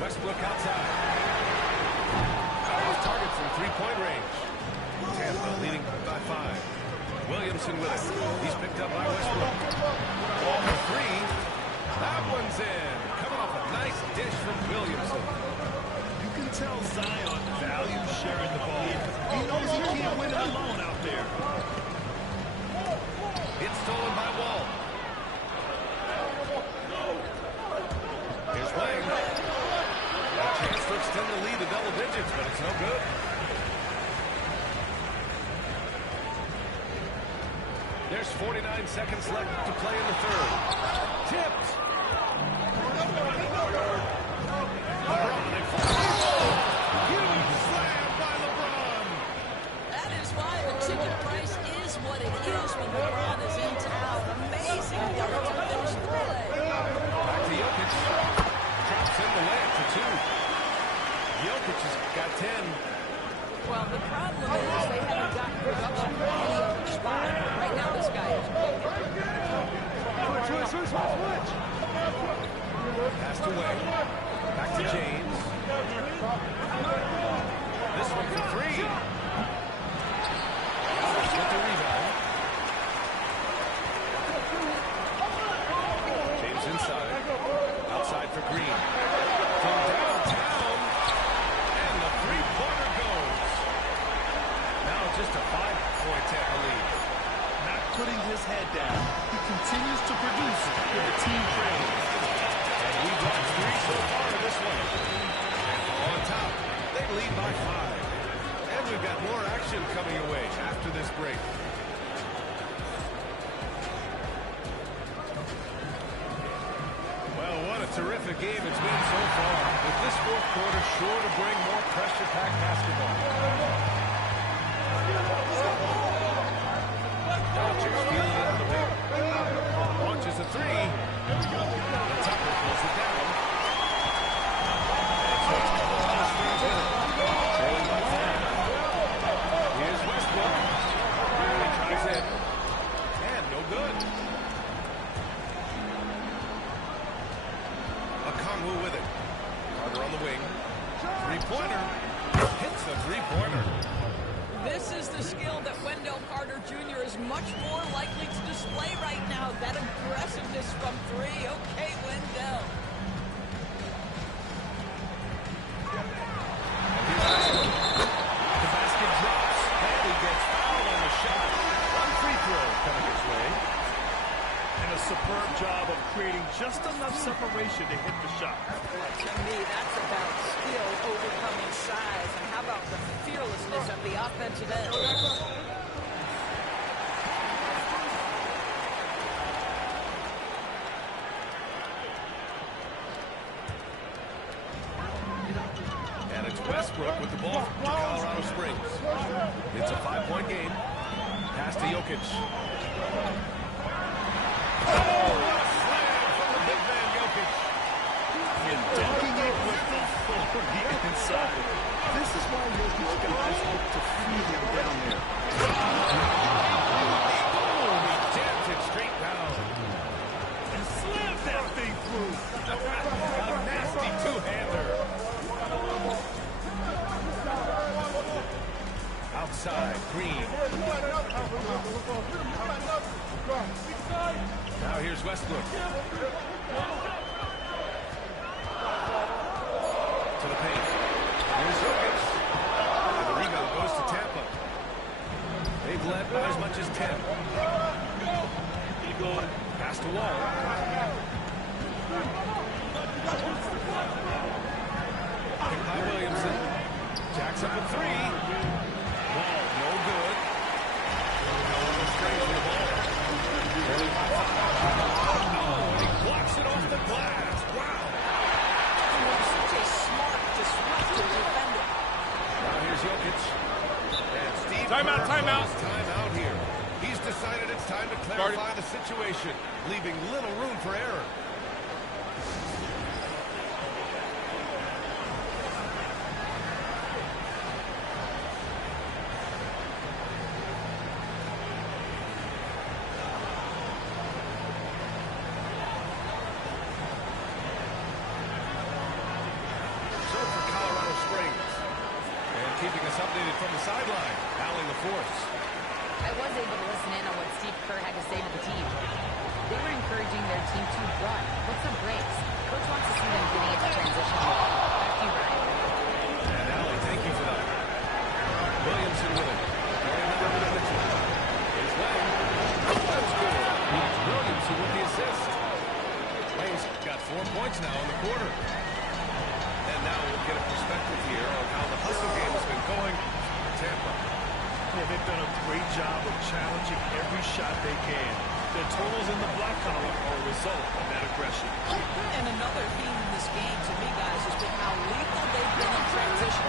Westbrook outside. His target from 3-point range. Tampa leading by 5. Williamson with it. He's picked up by Westbrook. Ball for 3. That one's in. Coming off a nice dish from Williamson. You can tell Zion values sharing the ball. He knows he can't win it alone out there. It's stolen by Wall. Here's Wang. A chance to extend the lead to double digits, but it's no good. There's 49 seconds left to play in the third. Tipped. Huge slam by LeBron. That is why the ticket price is what it is when LeBron is in town. Amazing ability to finish the play. Back to Jokic. Drops in the layup for 2. Jokic has got 10. Well, the problem is they haven't gotten production from any other spot. Right now, this guy is cooking. Passed away. Back to James. This one for 3. Giannis with the rebound. James inside. just a 5-point Tampa lead. Not putting his head down. He continues to produce with the team trailing. And we've watched 3 so far in this one. And on top, they lead by 5. And we've got more action coming away after this break. Well, what a terrific game it's been so far. With this fourth quarter sure to bring more pressure-packed basketball. Doncic feeling it in the paint. Launches a 3. And Tucker pulls it down. And so it's Colorado Springs with it. Trailing by 5. Here's Westbrook. He tries it. And no good. Okongwu with it. Carter on the wing. Three-pointer. Hits the three-pointer. This is the skill that Wendell Carter Jr. is much more likely to display right now. That aggressiveness from 3. Okay, Wendell. The basket drops. And he gets fouled on the shot. One free throw coming his way. And a superb job of creating just enough separation to hit the shot. To me, that's about skill overcoming size. And how about the fearlessness of the offensive end? And it's Westbrook with the ball to Colorado Springs. It's a 5-point game. Pass to Jokic. Oh, what a slam from the big man, Jokic. And dunking it with the floor inside. This is why Jokic guys look to feed him down there. Oh, he jams it straight down. And slams that thing through. A nasty two-hander. Outside, Green. Now here's Westbrook. To the paint. Here's Jokic. And the rebound goes to Tampa. They've led by as much as 10. Pass to Wall. Picked by Williamson. Jacks up a 3. Ball, no good. Colorado Springs with the ball. Trailing by 5. Oh, he blocks it off the glass. Wow. Such a smart, disruptive defender. Now here's Jokic. And Steve Timeout, Kerr timeout. calls timeout here. He's decided it's time to clarify the situation, leaving little room for error. So for Colorado Springs. And keeping us updated from the sideline, Allie LaForce. I was able to listen in on what Steve Kerr had to say to the team. They were encouraging their team to run, put some breaks. Coach wants to see them getting into transition. Back to you, Brian. And Allie, thank you for that. Williamson with it. Carrying the number to Mitchell. His way. That's good. Williamson with the assist. Hayes got 4 points now in the quarter. And now we'll get a perspective here on how the hustle game has been going for Tampa. Yeah, they've done a great job of challenging every shot they can. Their totals in the block column are a result of that aggression. And another theme in this game, to me, guys, has been how lethal they've been in transition.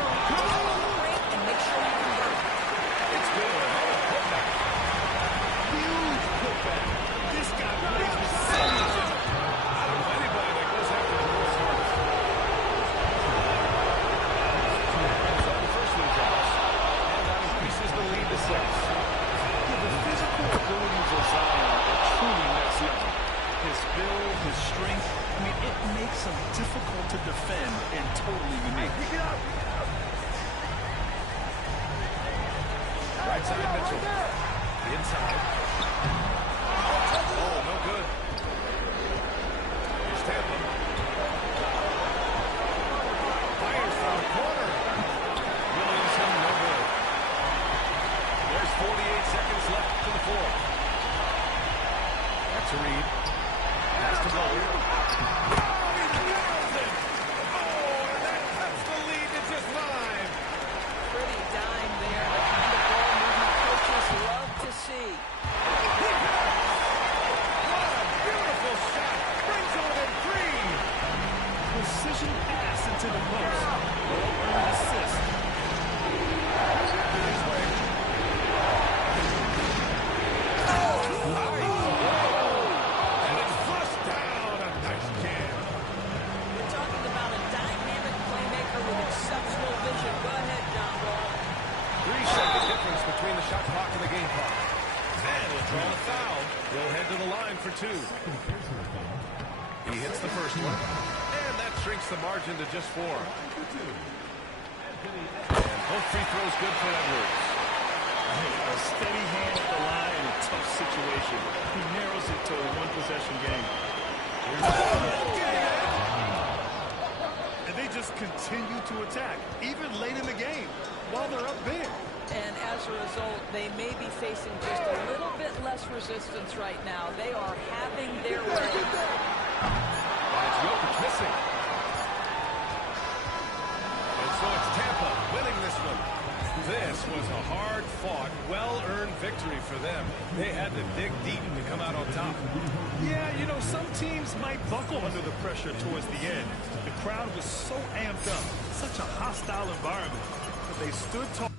Break and make sure you convert. It's good. Putback. Huge putback. This guy plays with so much effort. I don't know anybody that goes after the ball first. So the first one drops. And that increases the lead to 6. Yeah, the physical abilities of Zion are truly next level. His build, his strength, I mean, it makes him difficult to defend and totally unique. Right side Mitchell. Inside. Oh, no good. Here's Tampa. Fires from the corner. Williamson, no good. to read. Pass to Bowl. Oh, he nails it! Oh, and that cuts the lead to just 5. Pretty dime there. The kind of ball movement coaches love to see. He got it! What a beautiful shot! Brings it within 3. Precision pass into the post. Well-earned assist. His way. And it's flushed down. A nice jam. We're talking about a dynamic playmaker with exceptional vision. Go ahead, John Wall. 3-second difference between the shot clock and the game clock. And he'll draw a foul. He'll head to the line for 2. He hits the first one. And that shrinks the margin to just 4. And both free throws good for Edwards. A steady hand at the line in a tough situation. He narrows it to a one-possession game. And they just continue to attack, even late in the game, while they're up big. And as a result, they may be facing just a little bit less resistance right now. They are having their way. And it's Jokic missing. And so it's Tampa winning this one. This was a hard-fought, well-earned victory for them. They had to dig deep to come out on top. Yeah, you know, some teams might buckle under the pressure towards the end. The crowd was so amped up, such a hostile environment, but they stood tall.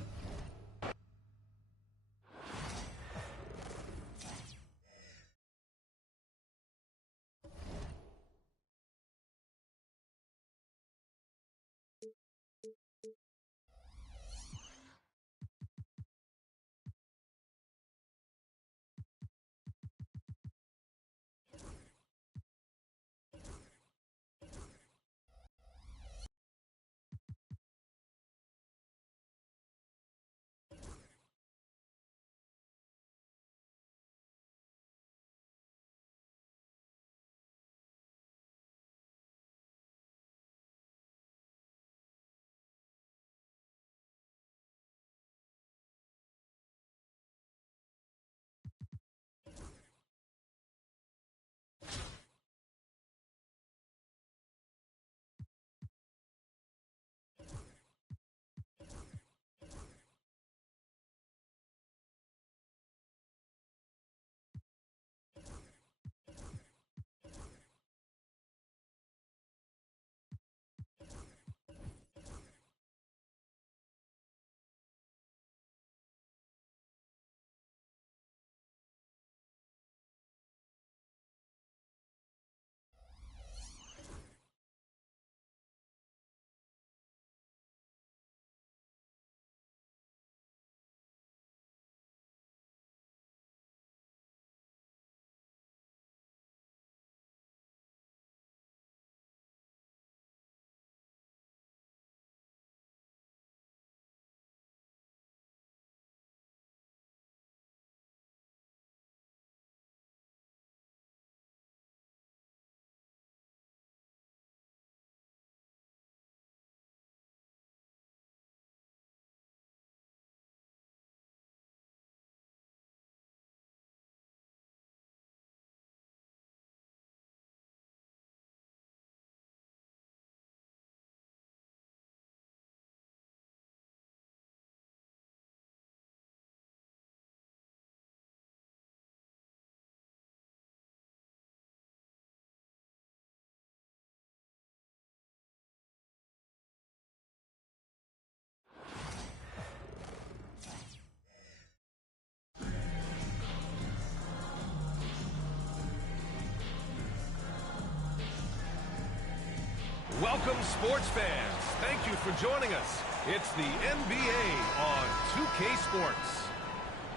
Welcome, sports fans. Thank you for joining us. It's the NBA on 2K Sports.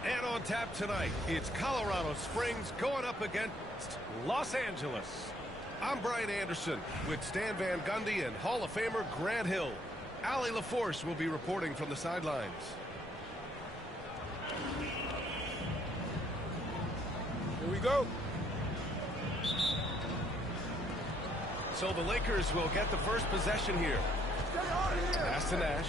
And on tap tonight, it's Colorado Springs going up against Los Angeles. I'm Brian Anderson with Stan Van Gundy and Hall of Famer Grant Hill. Allie LaForce will be reporting from the sidelines. Here we go. So the Lakers will get the first possession here. Pass to Nash.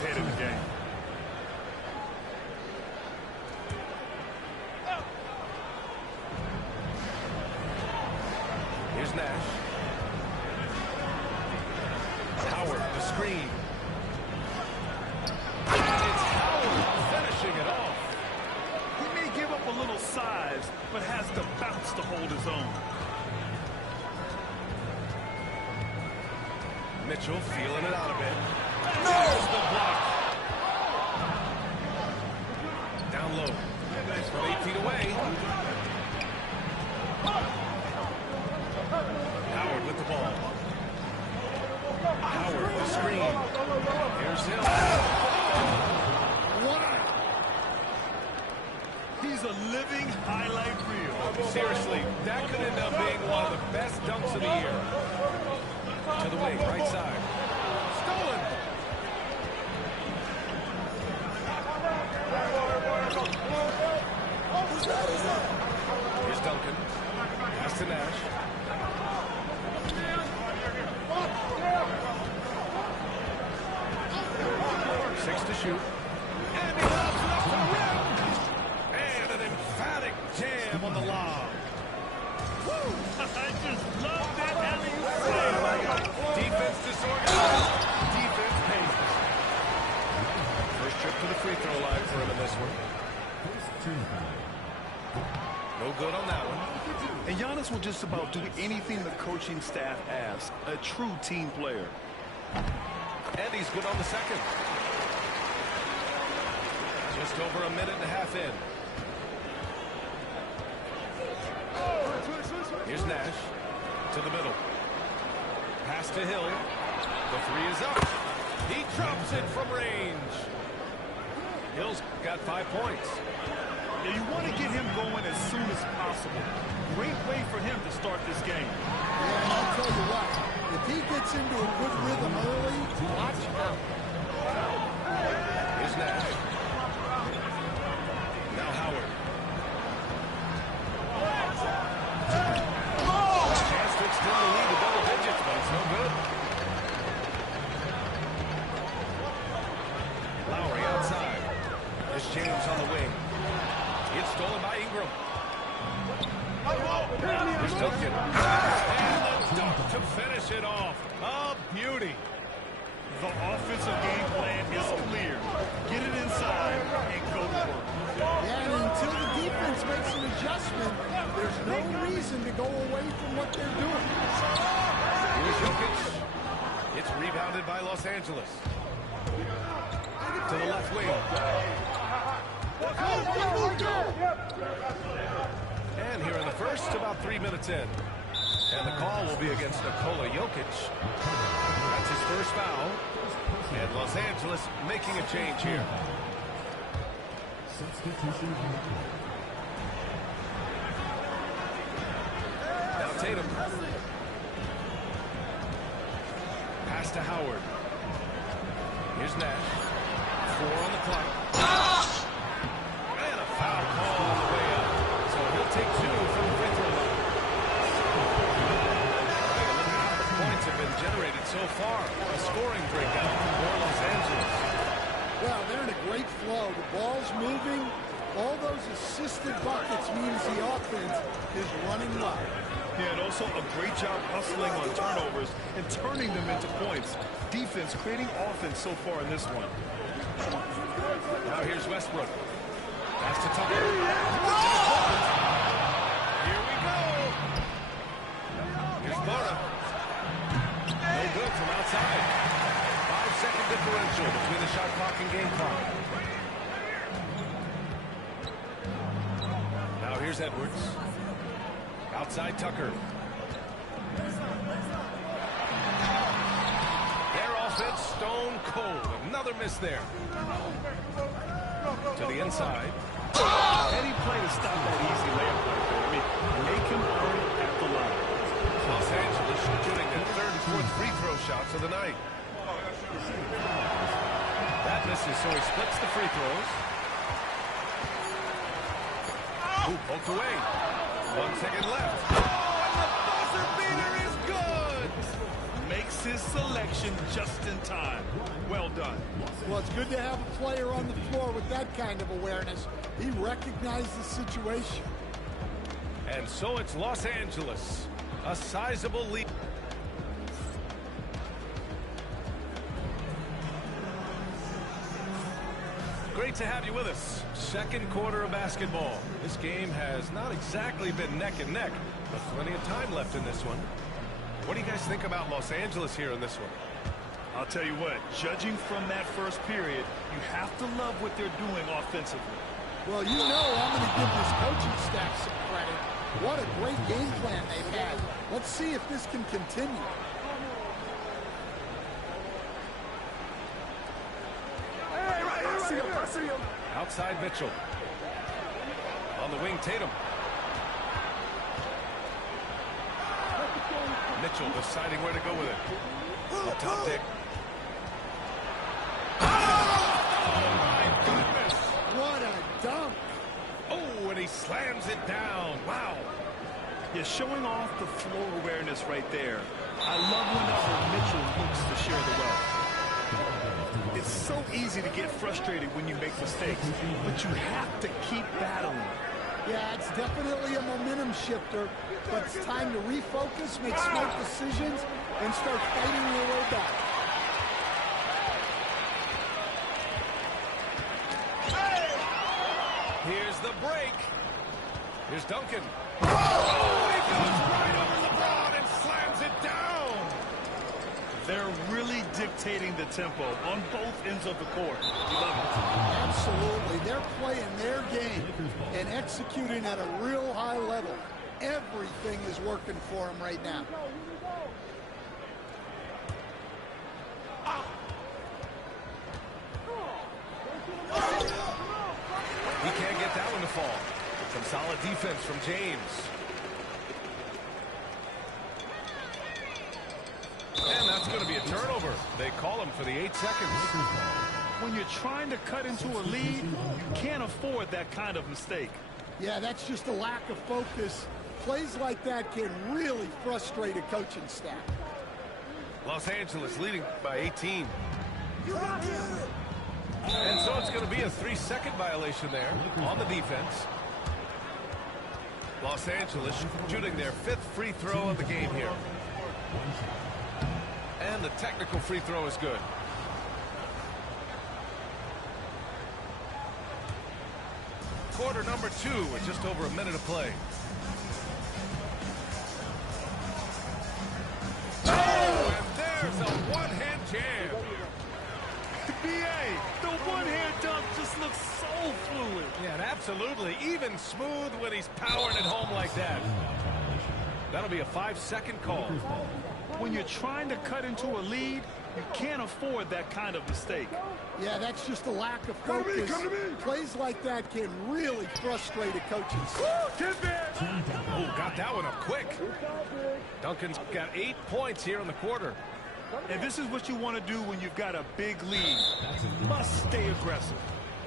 his head in the game. Here's Nash. Howard, the screen. And it's Howard finishing it off. He may give up a little size, but has the bounce to hold his own. Mitchell feeling it out a bit. There's the block. Down low. From 8 feet away. Howard with the ball. Howard, the screen. Here's him. Wow. He's a living highlight reel. Seriously, that could end up being one of the best dunks of the year. To the wing, right side. Stolen. Here's Duncan. Pass to Nash. Six to shoot. And he lobs it up to the rim. And an emphatic jam on the lob. Woo! I just love that alley-oop. Defense disorganized. Defense pays. First trip to the free throw line for him in this one. No good on that one. And Giannis will just about do anything the coaching staff asks. A true team player. And he's good on the second. Just over a minute and a half in. Here's Nash to the middle. Pass to Hill. The three is up. He drops it from range. Hill's got 5 points. Yeah, you want to get him going as soon as possible. Great way for him to start this game. Yeah, and I'll tell you what, if he gets into a good rhythm early, watch out. Here's Nash. Now Howard. Chance to extend the lead to double digits, but it's no good. Lowry outside. There's James on the wing. It's stolen by Ingram. Here's Duncan. And the dunk to finish it off. A beauty. The offensive game plan is clear. Get it inside and go to work. Yeah, and until the defense makes an adjustment, there's no reason to go away from what they're doing. Here's Jokic. It's rebounded by Los Angeles. To the left wing. And here in the first, about 3 minutes in. And the call will be against Nikola Jokic. That's his first foul. And Los Angeles making a change here. Substitution. Now Tatum. Pass to Howard. Here's Nash. 4 on the clock. And a foul call on the way up. So he'll take 2 from the free throw line. Points have been generated so far. A scoring breakout for Los Angeles. Well, they're in a great flow. The ball's moving. All those assisted buckets means the offense is running well. Yeah, and also a great job hustling on turnovers and turning them into points. Defense creating offense so far in this one. Now here's Westbrook. Pass to Tucker. Here we go. Here's Bora. No good from outside. 5-second differential between the shot clock and game clock. Now here's Edwards. Outside Tucker. Their offense stone cold. Another miss there. To the inside. Any play to stop that easy layup right there. I mean, make him earn it at the line. Los Angeles shooting their third and fourth free throw shots of the night. That misses, so he splits the free throws. Ooh, poked away. 1 second left. Oh, and the buzzer beater is good. Makes makes his selection just in time. Well done. Well, it's good to have a player on the floor with that kind of awareness. He recognized the situation. And so it's Los Angeles, a sizable lead. Great to have you with us. Second quarter of basketball. This game has not exactly been neck and neck, but plenty of time left in this one. What do you guys think about Los Angeles here in this one? I'll tell you what, judging from that first period, you have to love what they're doing offensively. Well, you know I'm going to give this coaching staff some credit. What a great game plan they've had. Let's see if this can continue. Outside Mitchell. On the wing, Tatum. Mitchell deciding where to go with it. Top pick. Oh, my goodness. What a dunk. Oh, and he slams it down. Wow. You're showing off the floor awareness right there. I love whenever Mitchell looks to share the wealth. It's so easy to get frustrated when you make mistakes, but you have to keep battling. Yeah, it's definitely a momentum shifter, but it's time to refocus, make smart decisions, and start fighting your way back. Here's the break. Here's Duncan. Oh, he goes right over LeBron and slams it down. They're really dictating the tempo on both ends of the court. You love it. Absolutely. They're playing their game and executing at a real high level. Everything is working for them right now. He can't get that one to fall. Some solid defense from James. And that's going to be a turnover. They call him for the 8 seconds. When you're trying to cut into a lead, you can't afford that kind of mistake. Yeah, that's just a lack of focus. Plays like that can really frustrate a coaching staff. Los Angeles leading by 18. And so it's going to be a 3-second violation there on the defense. Los Angeles shooting their 5th free throw of the game here. And the technical free throw is good. Quarter number 2 with just over a minute of play. Oh, and there's a one-hand jam. B.A., the one-hand dunk just looks so fluid. Yeah, and absolutely. Even smooth when he's powering it home like that. That'll be a 5-second call. When you're trying to cut into a lead, you can't afford that kind of mistake. Yeah, that's just a lack of focus. Plays like that can really frustrate a coaching staff. Oh, got that one up quick. Duncan's got 8 points here in the quarter. And this is what you want to do when you've got a big lead. You must stay aggressive.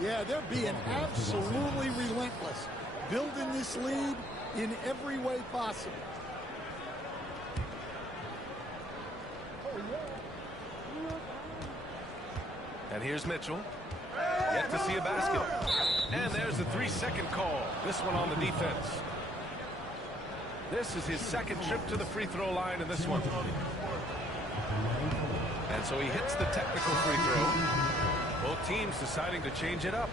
Yeah, they're being absolutely relentless, building this lead in every way possible. And here's Mitchell. Yet to see a basket. And there's the 3-second call. This one on the defense. This is his 2nd trip to the free throw line in this one. And so he hits the technical free throw. Both teams deciding to change it up.